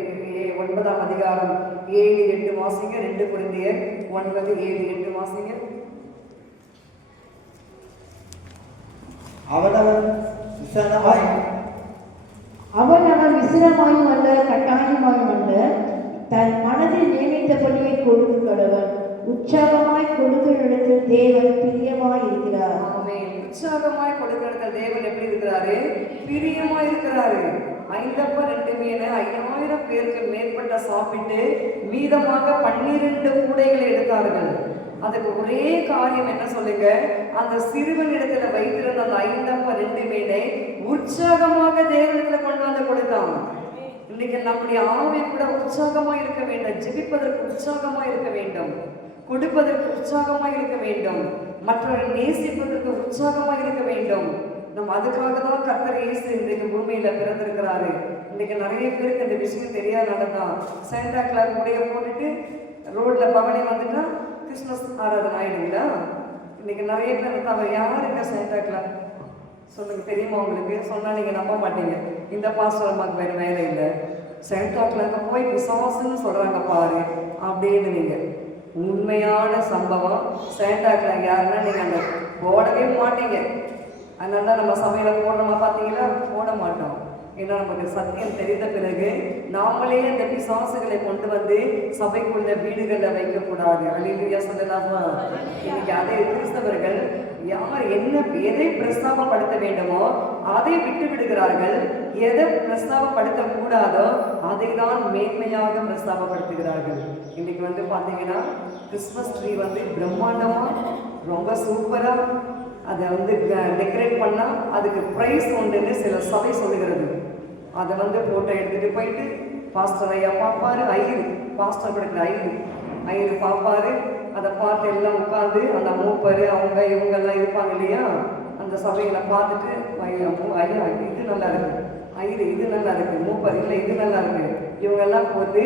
9ஆம் அதிகாரம் 7-8 வாசிங்க. 2 கொரிந்தியர் 9:7-8 வாசிங்க. அவனவன் விசிரமாயும் அல்ல கட்டாயமாயும் அல்ல, தன் மனதில் நியமித்தபடியே கொடுக்க கடவன். உற்சாகமாய் கொடுக்கிற இடத்தில் தேவன் பிரியமாய் இருக்கிறார். உற்சாகமாய் கொடுக்கிற தேவன் எப்படி இருக்கிறாரு? பிரியமாய் இருக்கிறாரு. 5 அப்பம் 2 மீன் 5000 பேருக்கு மேற்பட்ட சாப்பிட்டு மீதமாக 12 கூடைகளை எடுத்தார்கள். அதுக்கு ஒரே காரியம் என்ன சொல்லுங்க? அந்த சிறுவன் இடத்துல வைத்திருந்த அந்த 5 அப்பம் 2 மீனை உற்சாகமாக தேவனிடத்துல கொண்டு வந்து கொடுத்தான். இன்னைக்கு நம்முடைய ஆவி கூட உற்சாகமா இருக்க வேண்டும். ஜெபிப்பதற்கு உற்சாகமா இருக்க வேண்டும். கொடுப்பதற்கு உற்சாகமா இருக்க வேண்டும். மற்றவரை நேசிப்பதற்கு உற்சாகமா இருக்க வேண்டும். நம்ம அதுக்காக தான் கர்த்தர் இயேசு இன்றைக்கு பூமியில பிறந்திருக்கிறாரு. இன்னைக்கு நிறைய பேருக்கு இந்த விஷயம் தெரியாதனாலதான் சாண்டா கிளாஸ் உடைய போட்டுட்டு ரோட்ல பவனி வந்துட்டா கிறிஸ்துமஸ் ஆராதனை ஆயிடுங்களா? இன்னைக்கு நிறைய பேர் தவிர யாருங்க சாண்டா கிளாஸ் சொல்லுங்க, தெரியுமா உங்களுக்கு? சொன்னா நீங்க நம்ப மாட்டீங்க. இந்த பாஸ்டர் அம்மாக்கு வேற வேலை இல்லை, சாண்டா கிளாஸ் போய் பிசாசுன்னு சொல்றாங்க பாரு அப்படின்னு. நீங்க உண்மையான சம்பவம் சாண்டா கிளாஸ் யாருன்னா நீங்க அந்த போடவே மாட்டீங்க. அதனால தான் நம்ம சமையல போடுறோமா பார்த்தீங்களா? போட மாட்டோம். ஏன்னா நமக்கு சத்தியம் தெரிந்த பிறகு நாமளே அந்த பிசாசுகளை கொண்டு வந்து சபைக்குள்ள வீடுகளில் வைக்கக்கூடாது. அல்லேலூயா சொல்லலாமா? இன்னைக்கு அதே கிறிஸ்தவர்கள் யார் எதை பிரஸ்தாபப்படுத்த வேண்டுமோ அதை விட்டு விடுகிறார்கள். எதை பிரஸ்தாபப்படுத்த கூடாதோ அதை தான் மேன்மையாக பிரஸ்தாபப்படுத்துகிறார்கள். இன்னைக்கு வந்து பார்த்தீங்கன்னா கிறிஸ்மஸ் ட்ரீ வந்து பிரம்மாண்டமா ரொம்ப சூப்பரா அதை வந்து டெக்கரேட் பண்ணால் அதுக்கு ப்ரைஸ் உண்டுன்னு சில சபை சொல்லுகிறது. அதை வந்து ஃபோட்டோ எடுத்துகிட்டு போயிட்டு பாஸ்டர் ஐயா பார்ப்பாரு. பாஸ்டர் கொடுக்குற ஐயரு பார்ப்பாரு. அதை பார்த்து எல்லாம் உட்காந்து அந்த மூப்பர் அவங்க இவங்கெல்லாம் இருப்பாங்க இல்லையா, அந்த சபைகளை பார்த்துட்டு ஐயா இது நல்லா இருக்கு, இது நல்லா இருக்கு, மூப்பர் இல்லை இது நல்லா இருக்கு, இவங்கெல்லாம் போட்டு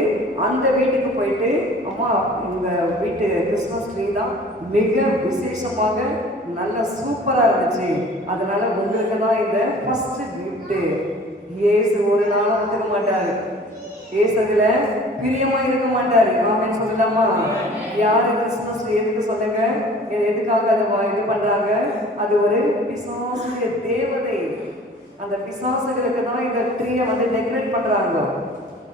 அந்த வீட்டுக்கு போயிட்டு அம்மா உங்கள் வீட்டு கிறிஸ்மஸ் ட்ரீ தான் மிக விசேஷமாக நல்ல சூப்பராக இருந்துச்சு, அதனால உங்களுக்கு தான் இந்த ஃபர்ஸ்ட் கிஃப்ட்டு. ஏசு ஒரு நாளும் ஒத்துக்க மாட்டாரு. ஏசு அதுல பிரியமா இருக்க மாட்டாரு. ஆமென் சொல்லலாமா? யாரு கிறிஸ்மஸ் எதுக்கு சொல்லுங்க? எதுக்காக அதை இது பண்றாங்க? அது ஒரு பிசாசுடைய தேவதை. அந்த பிசாசுகளுக்கு தான் இந்த ட்ரீயை வந்து டெக்கரேட் பண்றாங்க.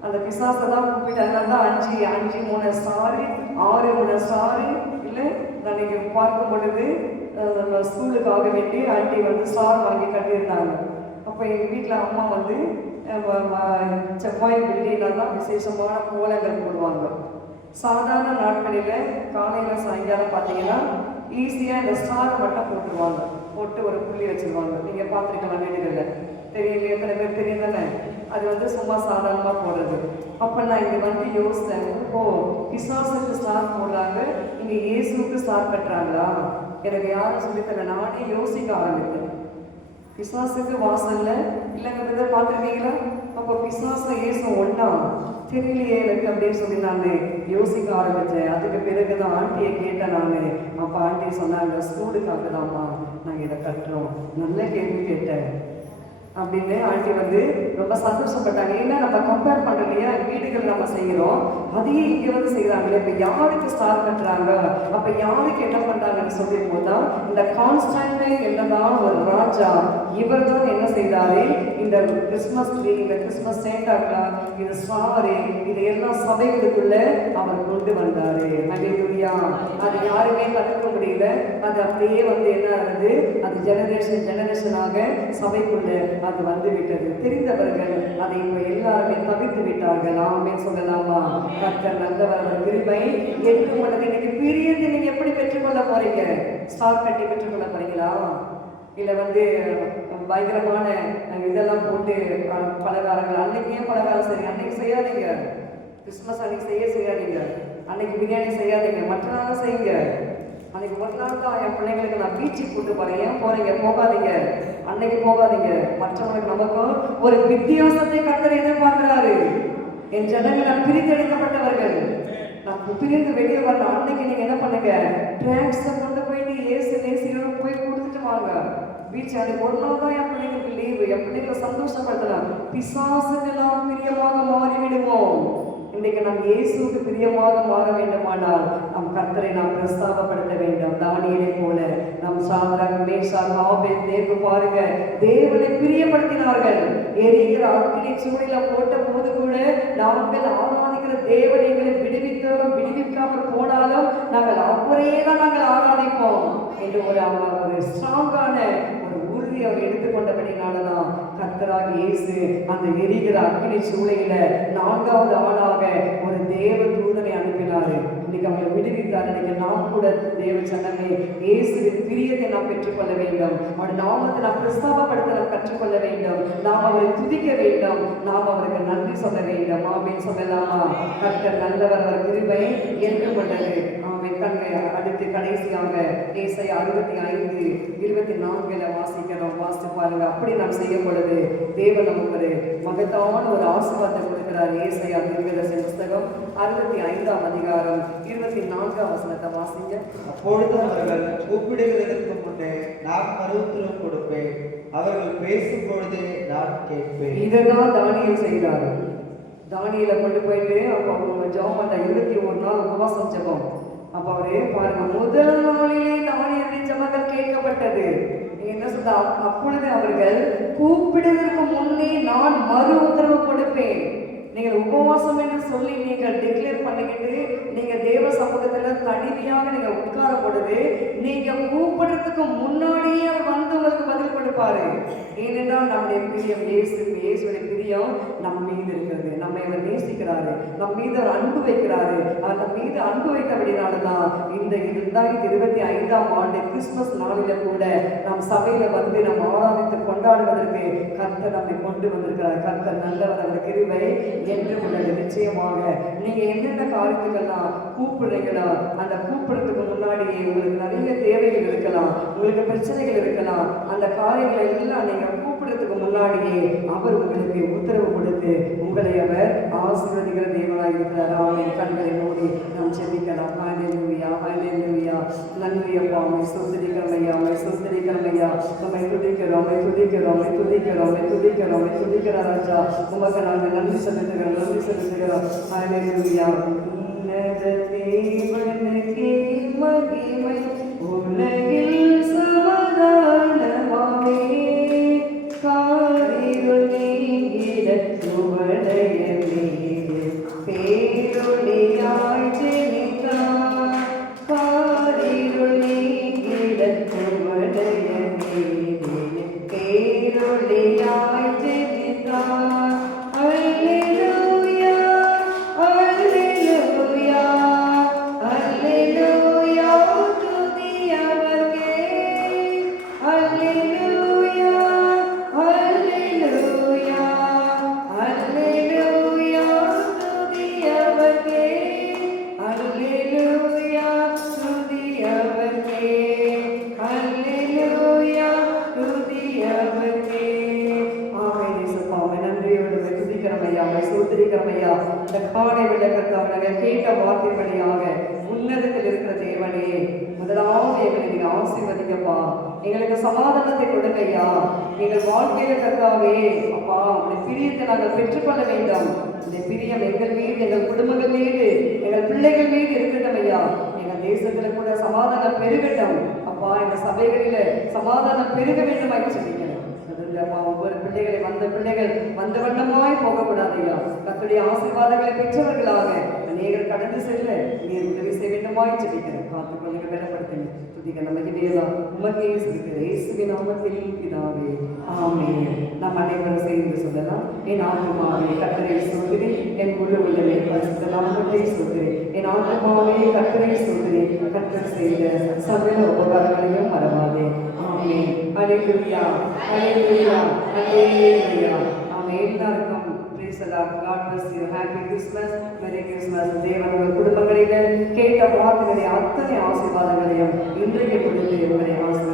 அந்த பிசாசை தான் கூப்பிட்டாங்க. தான் 5 3 சாரி 6 3 சாரி இல்லை. நான் இங்கே பார்க்கும் பொழுது நம்ம ஸ்கூலுக்காக வேண்டி ஆண்டி வந்து ஸ்டார் வாங்கி கட்டியிருந்தாங்க. அப்போ எங்கள் வீட்டில் அம்மா வந்து செவ்வாய் வெள்ளியில தான் விசேஷமான கோலங்கள் போடுவாங்க. சாதாரண நாட்களில் காலையில் சாயங்காலம் பார்த்தீங்கன்னா ஈஸியாக இந்த ஸ்டாரை மட்டும் போட்டுருவாங்க. போட்டு ஒரு புள்ளி வச்சுருவாங்க. நீங்கள் பார்த்துருக்கலாம் வீடுகளில். தெரியல, எத்தனை பேர் தெரியும் தானே? அது வந்து சும்மா சாதாரணமாக போடுறது. அப்போ நான் இங்கே வந்து யோசித்தேன், பிசாசுக்கு ஸ்டார் போடுறாங்க, இங்கே இயேசுக்கு ஸ்டார் கட்டுறாங்களா? எனக்கு யாரும் சொல்லித்தர, நானே யோசிக்க ஆரம்பித்தேன். பிசாசுக்கு வாசல்ல இல்லைங்கிறத பார்த்துருக்கீங்களா? அப்போ பிசாசு இயேசு ஒன்றா தெரியலையே எனக்கு அப்படின்னு சொல்லி நான் யோசிக்க ஆரம்பித்தேன். அதுக்கு பிறகுதான் ஆண்டியை கேட்டேன் நான். அப்போ ஆண்டி சொன்னாங்க, ஸ்கூலுக்காக தான்மா நாங்கள் இதை கட்டுறோம். நல்ல கேள்வி கேட்டேன் அப்படின்னு ஆண்டி வந்து ரொம்ப சந்தோஷப்பட்டாங்க. ஏன்னா நம்ம கம்பேர் பண்ணுறோம் இல்லையா, வீடுகள் நம்ம செய்கிறோம், அதையே இங்கே வந்து செய்கிறாங்களே. இப்போ யாருக்கு ஸ்டார் கட்டுறாங்க, அப்போ யாருக்கு என்ன பண்ணுறாங்கன்னு சொல்லி போதான் இந்த கான்ஸ்டன்டைன் என்னதான் ஒரு ராஜா, இவர் தான் என்ன செய்தாரு, இந்த கிறிஸ்மஸ் ட்ரீ, இந்த கிறிஸ்மஸ் சேண்டாக்லா, இந்த ஸ்டாரு, இதையெல்லாம் சபைகளுக்குள்ள அவர் கொண்டு வந்தாரு. அல்லேலூயா. அது யாருமே தடுக்க முடியல. அது அப்படியே வந்து என்ன ஆகுது, அது ஜெனரேஷனாக சபைக்குள்ள அது வந்து விட்டது. தெரிந்தவர்கள் அதை இப்போ எல்லாருமே தவிர்த்து விட்டார்கள். இருக்கிறார்கள். ஆமே சொல்லலாமா? கர்த்தர் நல்லவர், அவர் கிருபை என்றும் உள்ளது. இன்னைக்கு பிரியத்தை நீங்க எப்படி பெற்றுக்கொள்ள போறீங்க? ஸ்டார் கட்டி பெற்றுக்கொள்ள போறீங்களா? இல்லை பயங்கரமான இதெல்லாம் போட்டு பலகாரங்கள் அன்னைக்கே பலகாரம் செய்யுங்க, அன்னைக்கு செய்யாதீங்க. கிறிஸ்துமஸ் அன்னைக்கு செய்யாதீங்க, அன்னைக்கு பிரியாணி செய்யாதீங்க, மற்ற நாளும் செய்யுங்க. அன்னைக்கு ஒரு நாள் தான் என் பிள்ளைங்களுக்கு நான் பீச்சுக்கு கூட்டு போறேன். ஏன் போறீங்க? போகாதீங்க, அன்னைக்கு போகாதீங்க. மற்றவங்களுக்கு நமக்கும் ஒரு வித்தியாசத்தை கர்த்தர் எதிர்பார்க்கிறாரு. என் ஜனங்கள் பிரித்தெடுக்கப்பட்டவர்கள், நான் பிரிந்து வெளியே வரணும். அன்னைக்கு நீங்க என்ன பண்ணுங்க? ட்ராக்ஸை கொண்டு போயிட்டு நேசியோட போய் கொடுத்துட்டு வாங்க. பீச் அன்னைக்கு ஒரு நாள் தான் என் பிள்ளைங்களுக்கு லீவு. என் பிள்ளைங்களை சந்தோஷப்படுத்தலாம். பிசாசுக்கெல்லாம் பிரியமாக மாறிவிடுவோம். இன்றைக்கு நாம் இயேசுக்கு பிரியமாக மாற வேண்டுமானால் நம் கர்த்தரை நாம் பிரஸ்தாபப்படுத்த வேண்டும். தானியேலை போல நம் சாத்ராக், மேஷாக், ஆபேத்நேகோ பாருங்க, தேவனை பிரியப்படுத்தினார்கள். எரிகிற அக்கினி சூளையில போட்ட போது கூட நாங்கள் ஆராதிக்கிற தேவன் எங்களை விடுவித்தாலும் விடுவிக்காமல் போனாலும் நாங்கள் அவரையே தான் நாங்கள் ஆராதிப்போம் என்று ஒரு ஸ்ட்ராங்கான ஒரு உறுதி அவர் எடுத்துக்கொண்டபடினாலதான் கர்த்தராகிய இயேசு அந்த எரிகிற அக்கினி சூளையில 4வது ஆளாக ஒரு தேவ தூதனை அனுப்பினாரு. இன்னைக்கு அவங்களை விடுவித்தார். இன்னைக்கு நாம் கூட தேவ ஜனமே இயேசுவின் பிரியத்தை நாம் பெற்றுக்கொள்ள வேண்டும். அவருடைய நாமத்தை நாம் பிரஸ்தாபப்படுத்த நாம் கற்றுக்கொள்ள வேண்டும். நாம் அவரை துதிக்க வேண்டும். நாம் அவருக்கு நன்றி சொல்ல வேண்டும். ஆமென் சொல்லலாமா? கர்த்தர் நல்லவர், அவர் கிருபை என்றும் உள்ளது. ஆமென். அடுத்து கடைசியாக ஏசாயா 65:24 வாசிக்கிறோம். வாசித்து பாருங்க. அப்படி நாம் செய்யும் பொழுது தேவன் நமக்கு ஒரு மகத்தான ஒரு ஆசீர்வாதத்தை கொடுக்கிறார். ஏசாயா தீர்க்கதரிசி புஸ்தகம் 65ஆம் அதிகாரம் 24ஆம் வசனத்தை வாசிங்க. அப்பொழுது அவர்கள் கூப்பிடுவதற்கு முன்னே நான் மறுஉத்தரவு கொடுப்பேன், அவர்கள் பேசும் பொழுதே நான் கேட்பேன். இதுதான் தானியேல் செய்தார். தானியேலை கொண்டு போயிட்டு அப்போ அவங்க ஜெபம் பண்ண 21 நாள் உபவாசம் ஜெபம். அப்ப அவரு பாருங்க, முதல் நாளிலே தானியேலின் ஜெபங்கள் கேட்கப்பட்டது. என்ன சொல்ற? அப்பொழுது அவர்கள் கூப்பிடுவதற்கு முன்னே நான் மறு உத்தரவு கொடுப்பேன். நீங்கள் உபவாசம் என்று சொல்லி நீங்கள் டிக்ளேர் பண்ணிக்கிட்டு நீங்க தேவ சமூகத்துல தனிமையாக நீங்க உட்காரும் பொழுது நீங்க கூப்பிடுறதுக்கு முன்னாடியே அவர் வந்து உங்களுக்கு பதில் கொடுப்பாரு. ஏனென்றால் நம்முடைய பிரியம் இயேசுடைய பிரியம் நம் மீது இருக்கிறது. நம்மை அவர் நேசிக்கிறாரு, நம் மீது அவர் அன்பு வைக்கிறாரு. அவர் நம் மீது அன்பு வைத்தபடினாலதான் இந்த 2025ஆம் ஆண்டு கிறிஸ்துமஸ் நாளில கூட நம் சபையில வந்து நம் ஆராதித்து கொண்டாடுவதற்கு கர்த்தர் நம்மை கொண்டு வந்திருக்கிறார். கர்த்தர் நல்லவர், அவர் கிருபை என்று உள்ளது. நிச்சயமாக நீங்க என்னென்ன காரியத்துக்கெல்லாம் கூப்பிடுறீங்களா, அந்த கூப்பிடுறதுக்கு முன்னாடியே உங்களுக்கு நிறைய தேவைகள் இருக்கலாம், உங்களுக்கு பிரச்சனைகள் இருக்கலாம். அந்த காரியங்களை எல்லாம் நீங்க கூப்பிடுறதுக்கு முன்னாடியே அவர் உங்களுக்கு உத்தரவு கொடுத்து உங்களை அவர் ஆசீர்வதிக்கிற தேவனாய் இருக்கிறார். ஆமென். கண்களை மூடி நாம் ஜெபிக்கலாம். ஹல்லேலூயா, ஹல்லேலூயா. நன்றி அப்பா, உம்மை ஸ்தோத்திரிக்கிறோம் ஐயா, உம்மை ஸ்தோத்திரிக்கிறோம் ஐயா. உம்மை துதிக்கிறோம், உம்மை துதிக்கிறோம், உம்மை துதிக்கிறோம், உம்மை துதிக்கிறோம், உம்மை துதிக்கிறோம் ராஜா. உமக்கு நாங்கள் நன்றி செலுத்துகிறோம், நன்றி செலுத்துகிறோம். ஹல்லேலூயா. உன்னத தேவனுக்கே மகிமை, உலகில் சமாதானமாவே, காரிருள் நீங்கிட உவடைய மீது பேரொளியாய் ஜெனித்தார். காரிருள் நீங்கிட உவடைய மீது பேரொளியாய் ஜெனித்தார். அல்லேலூயா, அல்லேலூயா, அல்லேலூயா. துதி அவர்க்கே. அல்லேலூயா, அல்லேலூயா, அல்லேலூயா. துதி அவர்க்கே. அல்லேலூயா, துதி அவர்க்கே. அல்லேலூயா, துதி அவர்க்கே. ஆமென். இயேசுப்பா, உம்மை நன்றியோடு உம்மை துதிக்கிறோம் ஐயா, உம்மை ஸ்தோத்திரிக்கிறோம் ஐயா. இந்த காலை விளக்கத்தை நாங்கள் கேட்ட வார்த்தைப்படியாக உன்னதத்தில் இருக்கிற தேவனே, முதலாவது எங்களை நீங்க ஆசீர்வதிக்கப்பா. எங்களுக்கு சமாதானத்தை கொடுங்க ஐயா. எங்கள் வாழ்க்கையில கர்த்தாவே அப்பா, உங்களுடைய பிரியத்தை நாங்கள் பெற்றுக்கொள்ள வேண்டும். இந்த பிரியம் எங்கள் மீது, எங்கள் குடும்பங்கள் மீது, எங்கள் பிள்ளைகள் மீது இருக்கட்டும் ஐயா. எங்கள் தேசத்துல கூட சமாதானம் பெருகட்டும் அப்பா. எங்க சபைகளில சமாதானம் பெருக வேண்டுமாய் சொல்லிக்கிறேன். அப்பா, ஒவ்வொரு பிள்ளைகளை வந்த வண்ணமாய் போகக்கூடாது ஐயா. கர்த்தருடைய ஆசீர்வாதங்களை பெற்றவர்களாக அநேகர் கடந்து செல்ல நீர் உதவி செய்ய வேண்டுமாய் சொல்லிக்கிறேன். காத்துக்கொள்ளுங்க, பலப்படுத்துங்க. துதிக்க நம்ம இதையெல்லாம் உமக்கே சொல்லிக்கிறேன். இயேசுவின் நாமத்தில் பிதாவே, ஆமென். நாம் அனைவரும் சேர்ந்து சொல்லலாம். என் ஆத்துமாவே கர்த்தரை ஸ்தோத்திரி, என் நாமத்தை சொல்கிறேன். என் ஆத்மாவே கர்த்தரை சொல்கிறேன். கர்த்தர் செய்த சகல உபகாரங்களையும் மறவாதே. ஆமென். அல்லேலூயா, அல்லேலூயா, அல்லேலூயா. ஆமென். எல்லாருக்கும் praise the Lord. God bless you. Happy Christmas. Merry Christmas. தேவன் உங்கள் குடும்பங்களில் கேட்ட வார்த்தைகளை அத்தனை ஆசீர்வாதங்களையும் இன்றைக்கு கொடுத்து உங்களை ஆசீர்வதிப்பார்.